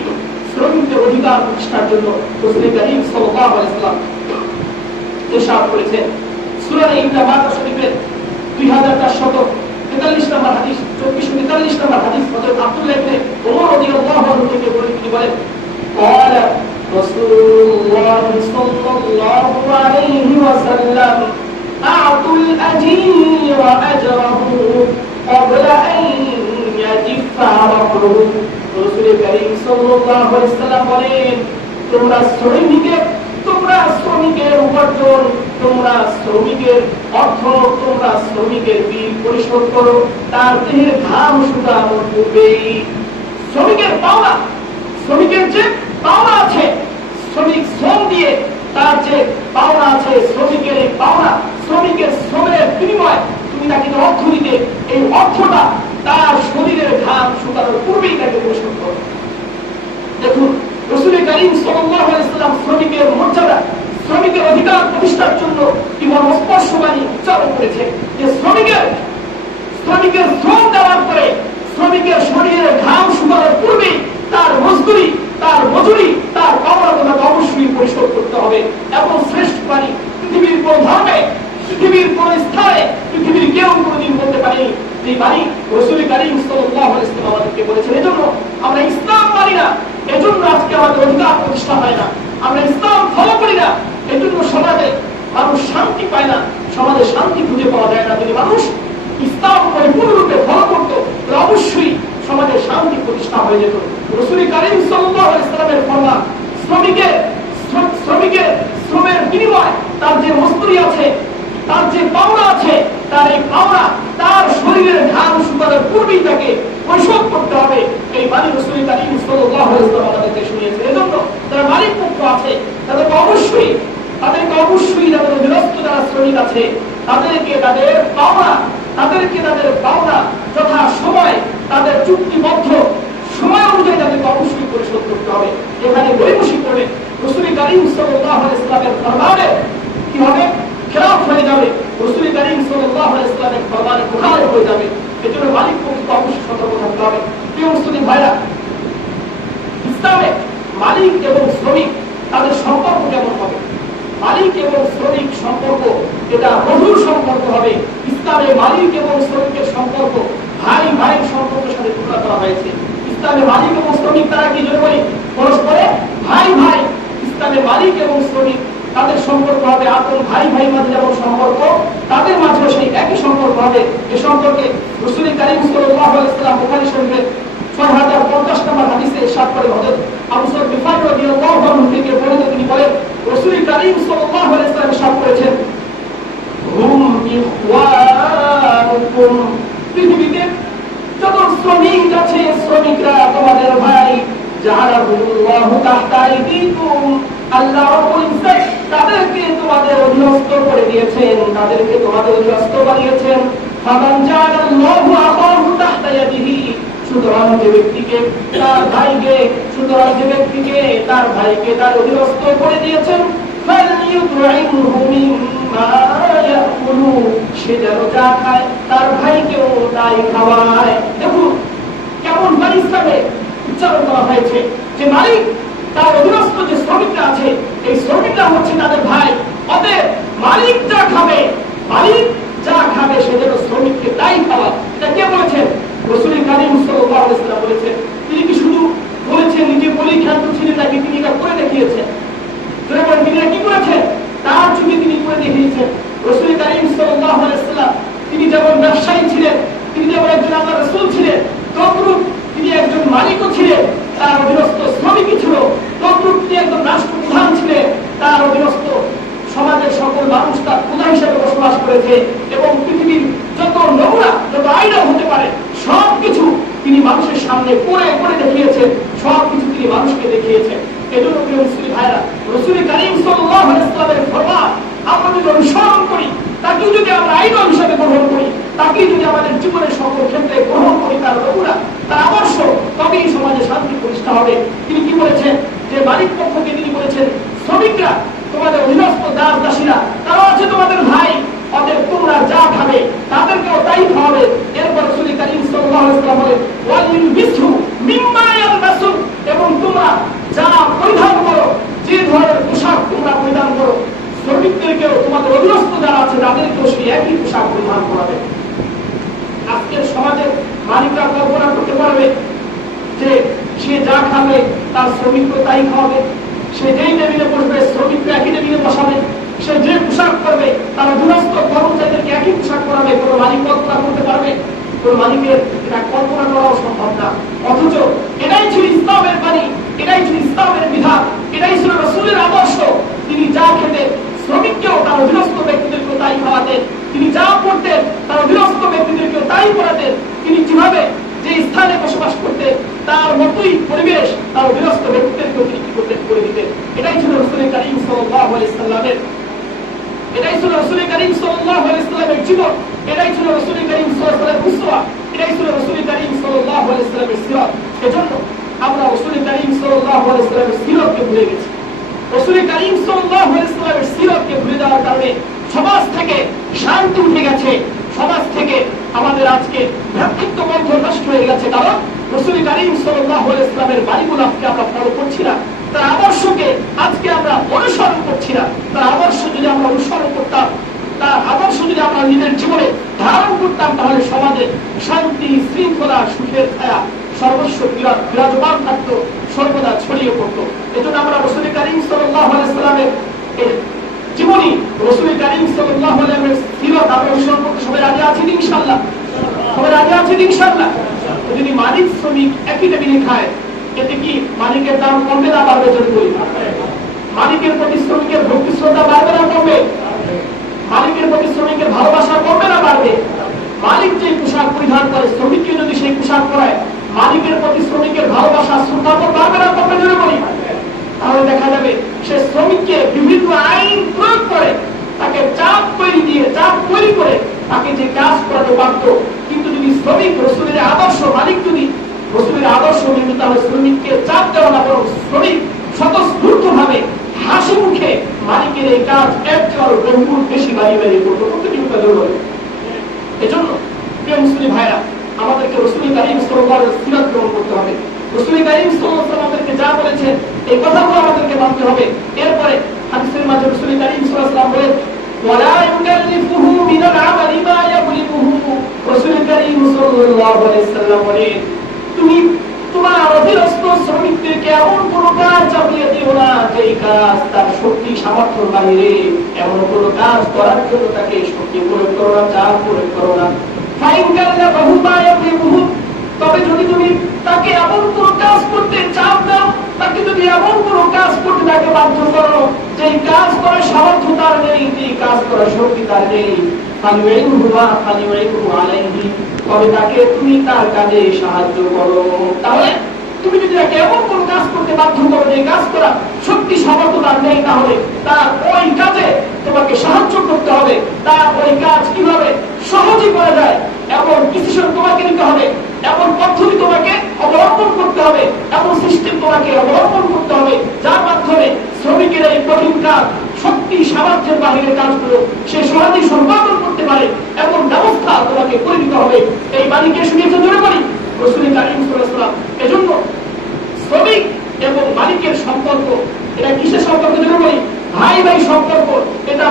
শ্রমিকদের অধিকার প্রতিষ্ঠার জন্য রাসূল কারীম সাল্লাল্লাহু আলাইহি ওয়াসাল্লাম ইরশাদ করেছেন। সূরা ইবনে মাজাহ শরীফের 2443 নম্বর হাদিস, 2443 নম্বর হাদিস হযরত আব্দুল্লাহ ইবনে ওমর রাদিয়াল্লাহু আনহু থেকে তিনি বলেন, قال رسول الله صلى الله عليه وسلم أعطوا الأجير أجره قبل أن يجف عرقه। রাসূল কারীম সাল্লাল্লাহু আলাইহি ওয়াসাল্লাম বলেন, তোমরা শ্রমিকের উপার্জন, তোমরা শ্রমিকের অর্থ, তোমরা শ্রমিকের বিল পরিশোধ করো তার দেহের ঘাম শুকানোর পূর্বেই। শ্রমিকের পাওনা, শ্রমিকের যে পাওনা আছে, শ্রমিক শ্রম দিয়ে তার যে পাওনা আছে, শ্রমিকের এই পাওনা, শ্রমিকের শ্রমের বিনিময়ে তুমি তাকে যে অর্থ দিতে, এই অর্থটা তার শরীরের ঘাম শুকানোর পূর্বেই তাকে পরিশোধ করো। দেখুন, রাসূল কারীম সাল্লাল্লাহু আলাইহি ওয়াসাল্লাম শ্রমিকের মর্যাদা, শ্রমিকের অধিকার প্রতিষ্ঠার জন্য কি মর্মস্পর্শ বাণী উচ্চারণ করেছে যে শ্রমিকের শ্রম দেওয়ার পরে, শ্রমিকের শরীরের ঘাম শুকানোর পূর্বেই তার মজদুরি, তার মজুরি, তার পাওনা তোমাকে অবশ্যই পরিশোধ করতে হবে। এবং শ্রেষ্ঠ বাণী পৃথিবীর কোন ধর্মে, পৃথিবীর কোন স্থানে, পৃথিবীর কেউ কোনদিন বলতে পারেনি। যে বাণী রাসূল কারীম সাল্লাল্লাহু আলাইহি ওয়াসাল্লাম আমাদেরকে বলেছেন। এজন্য আমরা ইসলাম মানি না, এজন্য আজকে আমাদের অধিকার প্রতিষ্ঠা হয় না। আমরা ইসলাম ফলো করি না, এজন্য সমাজে মানুষ শান্তি পায় না, সমাজে শান্তি খুঁজে পাওয়া যায় না। যদি মানুষ ইসলাম পরিপূর্ণরূপে ফলো করতো তাহলে অবশ্যই সমাজে শান্তি প্রতিষ্ঠা হয়ে যেত। রাসূল কারীম সাল্লাল্লাহু আলাইহি ওয়াসাল্লামের ফরমান, শ্রমিকের শ্রমের বিনিময়ে তার যে মজদুরি আছে, তার যে পাওনা আছে, তার এই পাওনা তার শরীরের ঘাম শুকানোর পূর্বেই তাকে পরিশোধ করতে হবে। এই বাণী রাসূল কারীম সাল্লাল্লাহু আলাইহি ওয়াসাল্লাম আমাদেরকে শুনিয়েছে। এজন্য যারা মালিক পক্ষ আছে তাদেরকে অবশ্যই যারা অধীনস্থ যারা শ্রমিক আছে তাদেরকে তাদের পাওনা যথা সময়, তাদের চুক্তিবদ্ধ সময় অনুযায়ী তাদেরকে অবশ্যই পরিশোধ করতে হবে। এখানে বৈমুখী করবে রাসূল কারীম সাল্লাল্লাহু আলাইহি ওয়াসাল্লামের ফরমানে কি হবে, খেলাফ হয়ে যাবে, রাসূল কারীম সাল্লাল্লাহু আলাইহি ওয়াসাল্লামের ফরমানে মুখালিফ হয়ে যাবে। এজন্য মালিক পক্ষকে অবশ্যই সতর্ক থাকতে হবে। প্রিয় মুসলিম ভাইরা, ইসলামে মালিক এবং শ্রমিক তাদের সম্পর্ক কেমন হবে? মালিক এবং শ্রমিক সম্পর্ক এটা মধুর সম্পর্ক হবে। ইসলামে মালিক এবং শ্রমিকের সম্পর্ক ভাই ভাইয়ের সম্পর্কের সাথে তুলনা করা হয়েছে। ইসলামে মালিক এবং শ্রমিক তারা কি জন্য বলি? পরস্পরে ভাই ভাই। ইসলামে মালিক এবং শ্রমিক তাদের সম্পর্ক হবে আপন ভাই ভাই মাঝে যেমন সম্পর্ক, তাদের মাঝেও সেই একই সম্পর্ক হবে। এ সম্পর্কে রাসূল কারীম সাল্লাল্লাহু আলাইহি ওয়াসাল্লাম বুখারী শরীফের 6050 নম্বর হাদিসে ইরশাদ করেন, হযরত আবু সাঈদ বিফারি রাদিয়াল্লাহু আনহু থেকে বর্ণিত, তিনি বলেন রাসূল কারীম সাল্লাল্লাহু আলাইহি ওয়াসাল্লাম ইরশাদ করেছেন, হুম ইখওয়ানুকুম, পৃথিবীতে যত শ্রমিক আছে শ্রমিকরা তোমাদের ভাই। জাআলাহুল্লাহু তাহতা আইদিকুম, আল্লাহ রাব্বুল ইজ্জত তাদেরকে তোমাদের অধীনস্থ করে দিয়েছেন, তাদেরকে তোমাদের অধীনস্থ বানিয়েছেন। ফামান জাআলাল্লাহু আখাহু তাহতা ইয়াদিহি, সুতরাং যে ব্যক্তিকে তার ভাইকে তার অধীনস্থ করে দিয়েছেন, ফালইউতইমহু মিম্মা ইয়াকুলু, সে যেন যা খায় তার ভাইকেও তাই খাওয়ায়। দেখুন কেমন ইসলামে উচ্চারণ করা হয়েছে যে মালিক তার অধীনস্থ যে শ্রমিকরা আছে এই শ্রমিকরা হচ্ছে তাদের ভাই। অতএব মালিক যা খাবে, মালিক যা খাবে সে যেন শ্রমিককে তাই খাওয়া। এটা কে বলেছেন? রাসূল কারীম সাল্লাল্লাহু আলাইহি ওয়াসাল্লাম বলেছেন। তিনি কি শুধু বলেছেন, নিজে বলেই ক্ষান্ত ছিলেন নাকি তিনি এটা করে দেখিয়েছেন? তিনি কি করেছেন? তার যুগে তিনি করে দেখিয়েছেন। রাসূল কারীম সাল্লাল্লাহু আলাইহি ওয়াসাল্লাম তিনি যেমন ব্যবসায়ী ছিলেন, তিনি যেমন একজন আল্লাহর রাসূল ছিলেন, তদ্রূপ তিনি একজন মালিকও ছিলেন, তার অধীনস্থ শ্রমিকই ছিল। তদ্রূপ তিনি একজন রাষ্ট্রপ্রধান ছিলেন, তার অধীনস্থ সমাজের সকল মানুষ তার প্রধান হিসেবে বসবাস করেছে এবং পৃথিবীর যত নোংরা, যত আইডল হতে পারে সবকিছু তিনি মানুষের সামনে করে করে দেখিয়েছেন, সবকিছু তিনি মানুষকে দেখিয়েছেন। এজন্য প্রিয় মুসলিম ভাইরা, রাসূল কারীম সাল্লাল্লাহু আলাইহি ওয়াসাল্লামের ফরমান আমরা যদি অনুসরণ করি, তাকেও যদি আমরা আইডল হিসেবে গ্রহণ করি, তাকেই যদি আমাদের জীবনের সকল ক্ষেত্রে গ্রহণ করি, তার নমুনা, তার আদর্শ, তবেই সমাজে শান্তি প্রতিষ্ঠা হবে। তিনি কি বলেছেন? যে মালিক পক্ষকে তিনি বলেছেন, শ্রমিকরা তোমাদের অধীনস্থ দাস দাসীরা তারা আছে তোমাদের ভাই, অতএব তোমরা যা খাবে তাদেরকেও তাই খাওয়াবে। এরপর রাসূল কারীম সাল্লাল্লাহু আলাইহি ওয়াসাল্লাম বলেন, ওয়ালিল বিসু মিম্মা ইয়ালবাসুন, এবং তোমরা যা পরিধান করো, যে ধরনের পোশাক তোমরা পরিধান করো, শ্রমিকদেরকেও তোমাদের অধীনস্থ যারা আছে তাদেরকেও সেই একই পোশাক পরিধান করাবে। আজকের সমাজের মালিকরা কল্পনা করতে পারবে যে সে যা খাবে তার শ্রমিককে তাই খাওয়াবে, সে যেই টেবিলে বসবে শ্রমিককে একই টেবিলে বসাবে, সে যে পোশাক পরবে তার অধীনস্থ কর্মচারীদেরকে একই পোশাক পরাবে। কোনো মালিক কল্পনা করতে পারবে? কোনো মালিকের এটা কল্পনা করাও সম্ভব না। অথচ এটাই ছিল ইসলামের বাণী, এটাই ছিল ইসলামের বিধান, এটাই ছিল রাসূলের আদর্শ। তিনি যা খেতেন শ্রমিককেও তার অধীনস্থ ব্যক্তিদেরকেও তাই খাওয়াতেন, তিনি যা পড়তেন তার অধীনস্থ ব্যক্তিদেরকেও তাই পড়াতেন। তিনি যেভাবে যে স্থানে বসবাস করতেন তার মতোই পরিবেশ তার অধীনস্থ ব্যক্তিদেরকেও তিনি কি করতেন? করে দিতেন। এটাই ছিল রাসূল কারীম সাল্লাল্লাহু আলাইহি ওয়াসাল্লামের, এটাই ছিল রাসূল কারীম সাল্লাল্লাহু আলাইহি ওয়াসাল্লামের জীবন, এটাই ছিল রাসূল কারীম সাল্লাল্লাহু আলাইহি ওয়াসাল্লামের উসওয়া, এটাই ছিল রাসূল কারীম সাল্লাল্লাহু আলাইহি ওয়াসাল্লামের সিরাত। এজন্য আমরা রাসূল কারীম সাল্লাল্লাহু আলাইহি ওয়াসাল্লামের সিরাতকে ভুলে গেছি। রাসূল কারীম সাল্লাল্লাহু আলাইহি ওয়াসাল্লামের সিরাতকে ভুলে যাওয়ার কারণে সমাজ থেকে শান্তি উঠে গেছে, সমাজ থেকে আমাদের আজকে ভ্রাতৃত্ব বন্ধন নষ্ট হয়ে গেছে। কারণ রাসূল কারীম সাল্লাল্লাহু আলাইহি ওয়াসাল্লামের বাণীগুলো আজকে আমরা ফলো করছি না, তার আদর্শকে আজকে আমরা অনুসরণ করছি না। তার আদর্শ যদি আমরা অনুসরণ করতাম, তার আদর্শ যদি আমরা নিজের জীবনে ধারণ করতাম, তাহলে সমাজে শান্তি, শৃঙ্খলা, সুখের ছায়া সর্বস্ব বিরাজমান থাকতো, সর্বদা ছড়িয়ে পড়তো। এজন্য আমরা রাসূল কারীম সাল্লাল্লাহু আলাইহি ওয়াসাল্লামের জীবনী, রাসূল কারীম সাল্লাল্লাহু আলাইহি ওয়াসাল্লামের সিরাত আমরা অনুসরণ করতে সবাই রাজি আছি ইনশাআল্লাহ? সবাই রাজি আছি ইনশাআল্লাহ? যদি মালিক শ্রমিক একই টেবিলে খায়, এতে কি মালিকের দাম কমবে না বাড়বে? যদি বলি মালিকের প্রতি শ্রমিকের ভক্তি শ্রদ্ধা বাড়বে না কমবে? মালিকের প্রতি শ্রমিকের ভালোবাসা কমবে না বাড়বে? মালিক যে পোশাক পরিধান করে শ্রমিককে যদি সেই পোশাক পরায়, মালিকের প্রতি শ্রমিকের ভালোবাসা শ্রদ্ধা বাড়বে না কমবে? যদি বলি তাহলে দেখা যাবে সে শ্রমিককে বিভিন্ন আইন প্রয়োগ করে, তাকে চাপ তৈরি করে তাকে যে কাজ করাতে পারত। কিন্তু যদি শ্রমিক রাসূলের আদর্শ, মালিক যদি রাসূলের আদর্শ মেনে, তাহলে শ্রমিককে চাপ দেওয়া না, বরং শ্রমিক স্বতঃস্ফূর্ত ভাবে হাসি মুখে মালিকের এই কাজ এক চেয়ে বহুগুণ বেশি বাড়িয়ে করতো, প্রতিটি উপায় বলে। এজন্য প্রিয় মুসলিম ভাইরা, আমাদেরকে রাসূল কারীম সাল্লাল্লাহু আলাইহি ওয়াসাল্লামের সিরাত গ্রহণ করতে হবে। রাসূল কারীম সাল্লাল্লাহু আলাইহি ওয়াসাল্লাম আমাদেরকে যা বলেছেন এই কথাগুলো আমাদেরকে মানতে হবে। এরপরে হাদিসের মাঝে রাসূল কারীম সাল্লাল্লাহু আলাইহি ওয়াসাল্লাম বলেন, ওয়ালা ইউকাল্লিফুহু মিনাল আমালি মা ইয়াবলিগুহু। রাসূল কারীম সাল্লাল্লাহু আলাইহি ওয়াসাল্লাম বলেন, তুমি তোমার অধীনস্থ শ্রমিকদেরকে এমন কোন কাজ চাপিয়ে দিও না যে কাজ তার শক্তি সামর্থ্যের বাইরে। এমন কোন কাজ করার জন্য তাকে শক্তি প্রয়োগ করো না, চাপ প্রয়োগ করো না। ফাইন কাল্লা বহু মা ইয়াবলিগুহু, তবে যদি তুমি তাকে এমন কোন কাজ করতে চাপ দাও, তাকে যদি এমন কোন কাজ করতে তাকে বাধ্য করো যে কাজ করার সামর্থ্য তার নেই, যে কাজ করার শক্তি তার নেই, তবে তাকে তুমি তার কাজে সাহায্য করো। তাহলে তুমি যদি তাকে এমন কোন কাজ করতে বাধ্য করো যে কাজ করা শক্তি সামর্থ্য তার নেই, তাহলে তার ওই কাজে তোমাকে সাহায্য করতে হবে। তার ওই কাজ কিভাবে সহজে করা যায় এমন ডিসিশন তোমাকে নিতে হবে, এমন পদ্ধতি তোমাকে অবলম্বন করতে হবে, এমন সিস্টেম তোমাকে অবলম্বন করতে হবে যার মাধ্যমে শ্রমিকের এই কঠিন কাজ, শক্তি সামর্থ্যের বাহিরের কাজগুলো সে সহজেই সম্পাদন করতে পারে, এমন ব্যবস্থা তোমাকে করে দিতে হবে। এই বাণীকে শুনিয়েছে ধরে পারি রাসূল কারীম সাল্লাল্লাহু আলাইহি ওয়াসাল্লাম। এজন্য শ্রমিক এবং মালিকের সম্পর্ক, এটা কিসের সম্পর্ক যদি বলি? ভাই ভাই সম্পর্ক। এটা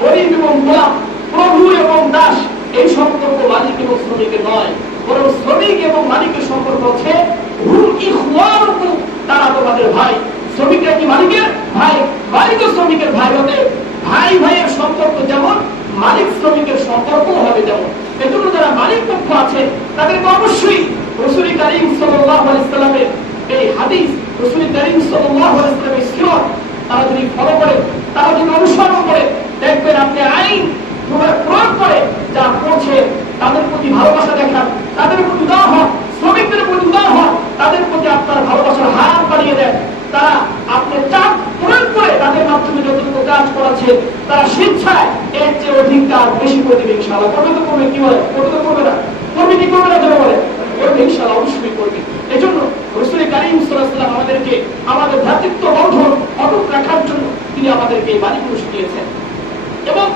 মরিক এবং গোলাম, প্রভু এবং দাস, এই সম্পর্ক মালিক এবং শ্রমিকের নয়, বরং শ্রমিক এবং মালিকের সম্পর্ক হচ্ছে তারা তোমাদের ভাই। শ্রমিকরা কি মালিকের ভাই, মালিক ও শ্রমিকের ভাই হতে ভাই ভাইয়ের সম্পর্ক যেমন মালিক শ্রমিকের সম্পর্ক হবে তেমন। এজন্য যারা মালিক পক্ষ আছে তাদেরকে অবশ্যই রাসূল কারীম সাল্লাল্লাহু আলাইহি ওয়াসাল্লামের এই হাদিস, রাসূল কারীম সাল্লাল্লাহু আলাইহি ওয়াসাল্লামের সিরাত তারা যদি ফলো করে, তারা যদি অনুসরণ করে, দেখবেন আপনি আইন প্রয়োগ করে যা করছে তাদের প্রতি ভালোবাসা দেখান, তাদের প্রতি উদার হন, শ্রমিকদের প্রতি উদার হন, তাদের প্রতি আপনার ভালোবাসার হাত বাড়িয়ে দেন। তারা আপনি চাপ প্রয়োগ করে তাদের মাধ্যমে যতটুকু কাজ করাচ্ছে তারা স্বেচ্ছায় এর চেয়ে অধিক কাজ বেশি করে দেবে ইনশাআল্লাহ। করবে তো করবে, কি বলে করবে তো করবে না, করবে কি করবে না যেন বলে করবে ইনশাআল্লাহ, অবশ্যই করবে। এই জন্য রাসূল কারীম সাল্লাল্লাহু আলাইহি ওয়াসাল্লাম আমাদেরকে আমাদের ভ্রাতৃত্ব বন্ধন অটুট রাখার জন্য তিনি আমাদেরকে এই বাণীগুলো শিখিয়েছেন। এবং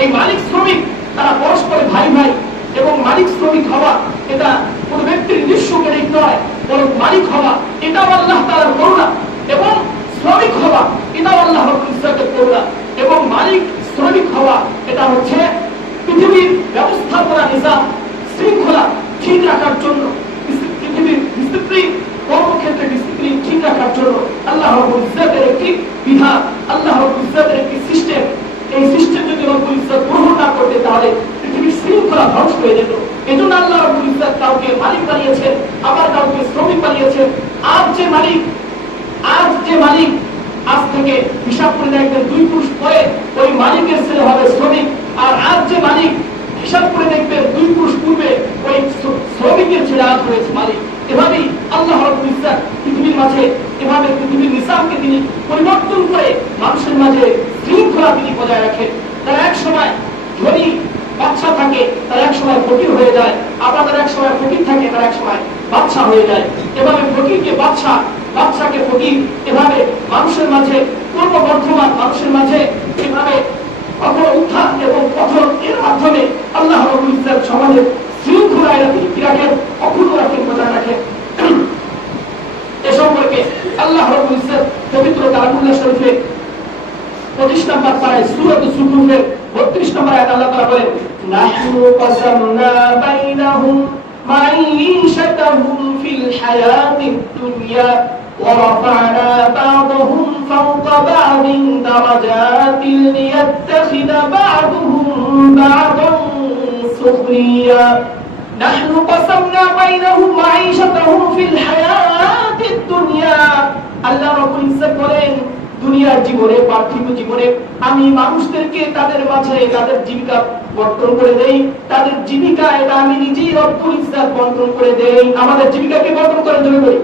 এই মালিক শ্রমিক তারা পরস্পরে ভাই ভাই, এবং মালিক শ্রমিক হওয়া এটা কোন ব্যক্তির নিজস্ব ক্রেডিট নয়, বরং মালিক হওয়া এটাও আল্লাহ তাআলার করুণা, এবং শ্রমিক হওয়া এটাও আল্লাহ রাব্বুল ইজ্জতের করুণা। এবং মালিক শ্রমিক হওয়া এটা হচ্ছে পৃথিবীর ব্যবস্থাপনা, নিজাম শৃঙ্খলা ঠিক রাখার জন্য, পৃথিবীর ডিসিপ্লিন, কর্মক্ষেত্রে ডিসিপ্লিন ঠিক রাখার জন্য আল্লাহ রাব্বুল ইজ্জতের একটি বিধান, আল্লাহ রাব্বুল ইজ্জতের একটি সিস্টেম। এই সিস্টেম যদি রাব্বুল ইজ্জত গ্রহণ না করতে তাহলে পৃথিবীর শৃঙ্খলা ধ্বংস হয়ে যেত। এজন্য আল্লাহ রাব্বুল ইজ্জত কাউকে মালিক বানিয়েছেন, আবার কাউকে শ্রমিক বানিয়েছেন। আজ যে মালিক আজ থেকে হিসাব করে দেখবেন 2 পুরুষ পরে ওই মালিকের ছেলে হবে শ্রমিক, আর আজ যে মালিক হিসাব করে দেখবেন 2 পুরুষ পূর্বে ওই শ্রমিকের ছেলে আজ হয়েছে মালিক। এভাবেই আল্লাহ রাব্বুল ইজ্জত পৃথিবীর মাঝে এভাবে পৃথিবীর নিজামকে তিনি পরিবর্তন করে মানুষের মাঝে শৃঙ্খলা তিনি বজায় রাখেন। তারা এক সময় ধনী বাদশা থাকে, তারা এক সময় ফকির হয়ে যায়, আবার তারা এক সময় ফকির থাকে, তারা এক সময় বাদশা হয়ে যায়। এভাবে ফকিরকে বাদশা, বাদশাকে ফকির, এভাবে মানুষের মাঝে ক্রমবর্ধমান মানুষের মাঝে এভাবে উত্থান এবং পতন, এর মাধ্যমে আল্লাহ রাব্বুল ইজ্জত সমাজের শৃঙ্খলা তিনি কি রাখেন, অক্ষুণ্ণ রাখেন, বজায় রাখেন। এ সম্পর্কে আল্লাহ রাব্বুল ইজ্জত পবিত্র কালামুল্লাহ শরীফে 25 নম্বর পারায় সূরা যুখরুফের 32 নম্বর আয়াতে আল্লাহ তাআলা বলেন, নাহনু কাসামনা বাইনাহুম মাঈশাতাহুম ফিল হায়াতিদ দুনিয়া ওয়া রাফা'না বা'দাহুম ফাওকা বা'দিন দারাজাতিন লিয়াত্তাখিযা বা'দুহুম বা'দান সুখরিয়া। নাহনু কাসামনা বাইনাহুম মাঈশাতাহুম ফিল হায়াতিদ দুনিয়া। আল্লাহ রাব্বুল ইজ্জত বলেন, দুনিয়ার জীবনে, পার্থিব জীবনে আমি মানুষদেরকে তাদের মাঝে তাদের জীবিকা বন্টন করে দেই। তাদের জীবিকা এটা আমি নিজেই রব্বুল ইজ্জত বন্টন করে দেই। আমাদের জীবিকাকে বন্টন করেন জন্য বলি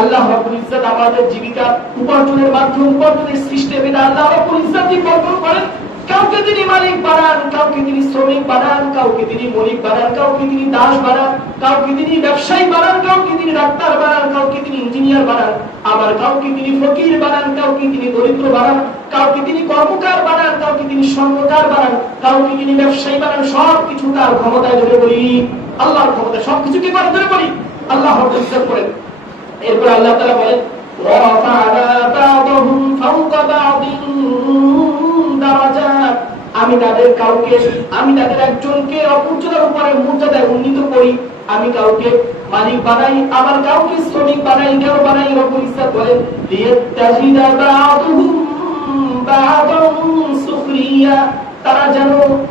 আল্লাহ রাব্বুল ইজ্জত আমাদের জীবিকা উপার্জনের মাধ্যম, উপার্জনের সিস্টেম এটা আল্লাহ রাব্বুল ইজ্জতই বন্টন করেন। কাউকে তিনি মালিক বানান, কাউকে তিনি শ্রমিক বানান, কাউকে তিনি মলিক বানান, কাউকে তিনি দাস বানান, কাউকে তিনি ব্যবসায়ী বানান, কাউকে তিনি ডাক্তার বানান, কাউকে তিনি ইঞ্জিনিয়ার বানান, আবার কাউকে তিনি ফকির বানান, কাউকে তিনি দরিদ্র বানান, কাউকে তিনি কর্মকার বানান, কাউকে তিনি স্বর্ণকার বানান, কাউকে তিনি ব্যবসায়ী বানান। সবকিছু তার ক্ষমতায় ধরে বলি আল্লাহর ক্ষমতায়, সবকিছু কি করে ধরে বলি আল্লাহ রাব্বুল ইজ্জত করেন। এরপর আল্লাহ তাআলা বলেন, ওয়ারাফা'না বা'দাহুম ফাওকা বা'দিন দারাজাত। আমি তাদের একজনকে অপরজনের উপরে মর্যাদায় উন্নীত করি। আমি কাউকে মালিক বানাই, আবার কাউকে শ্রমিক বানাই। কেন বানাই? রব্বুল ইজ্জত বলেন, লিয়াত্তাখিযা বা'দুহুম বা'দান সুখরিয়া। তারা যেন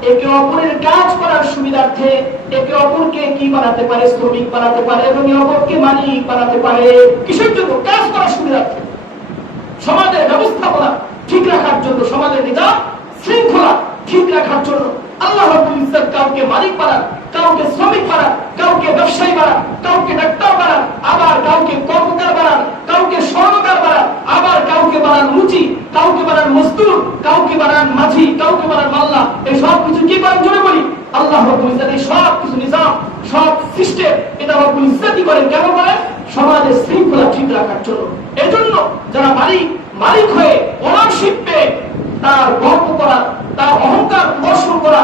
একে অপরের কাজ করার সুবিধার্থে একে অপরকে কি বানাতে পারে, শ্রমিক বানাতে পারে, এবং অপরকে মালিক বানাতে পারে। কিসের জন্য? কাজ করার সুবিধার্থে, সমাজের ব্যবস্থাপনা ঠিক রাখার জন্য, সমাজের নিজাম শৃঙ্খলা ঠিক রাখার জন্য আল্লাহ রাব্বুল ইজ্জত কাউকে মালিক বানান, কাউকে শ্রমিক বানান, কাউকে ব্যবসায়ী বানান, কাউকে ডাক্তার বানান, আবার কাউকে কর্মকার বানান, কাউকে স্বর্ণকার বানান, আবার কাউকে বানান মুচি, কাউকে বানান মজদুর, কাউকে বানান মাঝি, কাউকে বানান মাল্লা। এই সব কিছু কি করেন জোরে বলি আল্লাহ রাব্বুল ইজ্জত। এই সব কিছু নিজাম, সব সিস্টেম এটা রাব্বুল ইজ্জতই করেন। কেন করেন? সমাজের শৃঙ্খলা ঠিক রাখার জন্য। এজন্য যারা মালিক হয়ে ওনারশিপ পেয়ে তার গর্ব করা, তার অহংকার প্রদর্শন করা,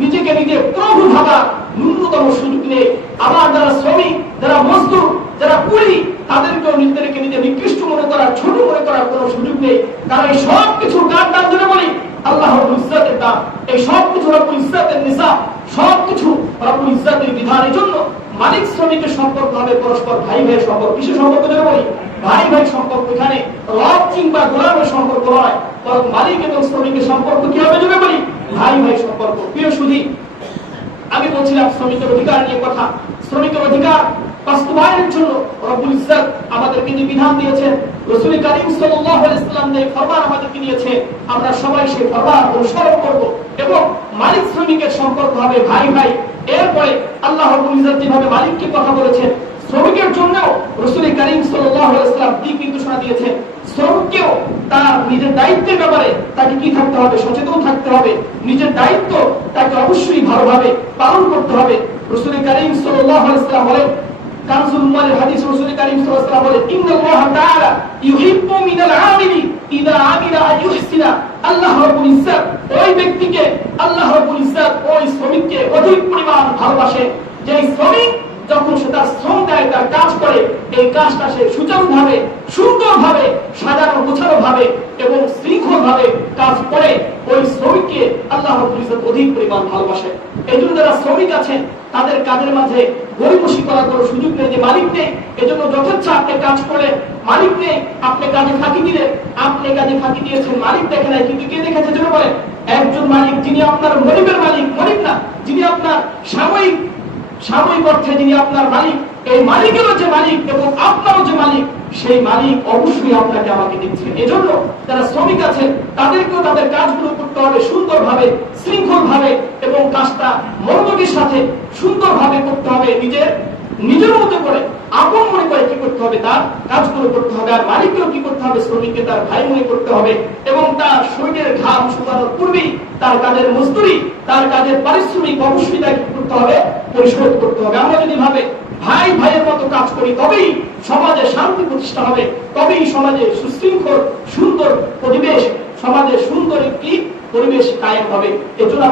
নিজেকে নিজে প্রভু ভাবা ন্যূনতম সুযোগ নেই। আবার যারা শ্রমিক, যারা মজদুর, যারা কুলি, তাদেরকেও নিজেদেরকে নিজে নিকৃষ্ট মনে করার, ছোট মনে করার কোনো সুযোগ নেই। কারণ এই সব কিছু কার দান জন্য বলি? আল্লাহ রাব্বুল ইজ্জাতের দান। এই সব কিছু রাব্বুল ইজ্জাতের নিজাম, সব কিছু রাব্বুল ইজ্জাতের বিধান। এই জন্য মালিক শ্রমিকের সম্পর্ক হবে পরস্পর ভাই ভাইয়ের সম্পর্ক। কিসের সম্পর্ক যেন বলি? ভাই ভাই সম্পর্ক। এখানে রব কিংবা গোলামের সম্পর্ক নয়, বরং মালিক এবং শ্রমিকের সম্পর্ক কি হবে যেন বলি? ভাই ভাই সম্পর্ক। প্রিয় সুধী, আমি বলছিলাম শ্রমিকের অধিকার নিয়ে কথা। শ্রমিকের অধিকার বাস্তবায়নের জন্য রব্বুল ইজ্জত আমাদেরকে যে বিধান দিয়েছেন, রাসূল কারীম সাল্লাল্লাহু আলাইহি ওয়াসাল্লাম যে ফরমান আমাদেরকে দিয়েছে, আমরা সবাই সেই ফরমান অনুসরণ করব এবং মালিক শ্রমিকের সম্পর্ক হবে ভাই ভাই। এরপরে আল্লাহ রাব্বুল ইজ্জত যেভাবে মালিককে কথা বলেছেন, শ্রমিকের জন্য রাসূল কারীম সাল্লাল্লাহু আলাইহি ওয়াসাল্লাম দিক নির্দেশনা দিয়েছেন। শ্রমিককেও তার নিজের দায়িত্বের ব্যাপারে তাকে কি থাকতে হবে? সচেতন থাকতে হবে। নিজের দায়িত্ব তাকে অবশ্যই ভালোভাবে পালন করতে হবে। রাসূল কারীম সাল্লাল্লাহু আলাইহি ওয়াসাল্লাম বলেন, কানজুল উম্মালের হাদিস, রাসূল কারীম সাল্লাল্লাহু আলাইহি ওয়াসাল্লাম বলেন, ইন্নাল্লাহ তাআলা ইউহিব্বু মিনাল আমিলি ইযা আমিলা আইয়ুহসিনা। আল্লাহ রাব্বুল ইজ্জত ওই ব্যক্তিকে, আল্লাহ রাব্বুল ইজ্জত ওই শ্রমিককে অধিক পরিমাণ ভালোবাসে যে শ্রমিক যখন সে তার শ্রম দেয়, তার কাজ করে, এই কাজটা সে সুচারুভাবে, সুন্দরভাবে, সাজানো গোছানো ভাবে এবং শৃঙ্খল ভাবে কাজ করে, ওই শ্রমিককে আল্লাহ রাব্বুল ইজ্জত অধিক পরিমাণ ভালোবাসে। এই জন্য যারা শ্রমিক আছেন তাদের কাজের মাঝে গরিবসি করার কোনো সুযোগ নেই, যে মালিক নেই। এজন্য যথেচ্ছা আপনি কাজ করে, মালিক নেই, আপনি কাজে ফাঁকি দিলেন, আপনি কাজে ফাঁকি দিয়েছেন, মালিক দেখে নাই, কিন্তু কে দেখেছে যেন বলেন? একজন মালিক, যিনি আপনার গরিবের মালিক, গরিব না, যিনি আপনার সাময়িক অর্থে যিনি আপনার মালিক, এই মালিকেরও যে মালিক এবং আপনারও যে মালিক, সেই মালিক অবশ্যই আপনাকে আমাকে দিচ্ছেন। এজন্য যারা শ্রমিক আছেন তাদেরকেও তাদের কাজগুলো করতে হবে সুন্দরভাবে, শৃঙ্খলভাবে এবং কাজটা মনোযোগের সাথে সুন্দরভাবে করতে হবে। নিজের মতো করে, আপন মনে করে কি করতে হবে? তার কাজগুলো করতে হবে। আর মালিককেও কি করতে হবে? শ্রমিককে তার ভাই মনে করতে হবে এবং তার শরীরের ঘাম শুকানোর পূর্বেই তার কাজের মজদুরি, তার কাজের পারিশ্রমিক অবশ্যই তাকে কি করতে হবে? পরিশোধ করতে হবে। আমরা যদি ভাবে ভাই ভাইয়ের মতো কাজ করি, তবেই সমাজে শান্তি প্রতিষ্ঠা হবে, তবেই সমাজে সুশৃঙ্খল সুন্দর পরিবেশ, সমাজে সুন্দর একটি পরিবেশ কায়েম হবে। এজন্য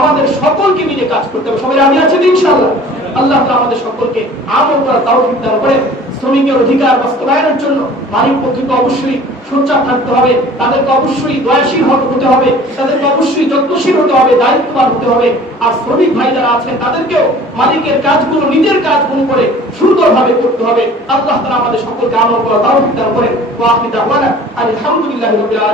আমাদের সকলকে মিলে কাজ করতে হবে। সবাই রাজি আছেন ইনশাআল্লাহ? আল্লাহ তাআলা আমাদের সকলকে আমল করার তৌফিক দান করেন। শ্রমিকের অধিকার বাস্তবায়নের জন্য মালিক পক্ষকে অবশ্যই সোচ্চার থাকতে হবে, তাদেরকে অবশ্যই দয়াশীল হতে হবে, তাদেরকে অবশ্যই যত্নশীল হতে হবে, দায়িত্ববান হতে হবে। আর শ্রমিক ভাই যারা আছেন তাদেরকেও মালিকের কাজগুলো নিজের কাজ মনে করে সুন্দরভাবে করতে হবে। আল্লাহ তাআলা আমাদের সকলকে আমল করার তৌফিক দান করেন। ওয়া আখিরু দাওয়ানা আলহামদুলিল্লাহি রাব্বিল আলামিন।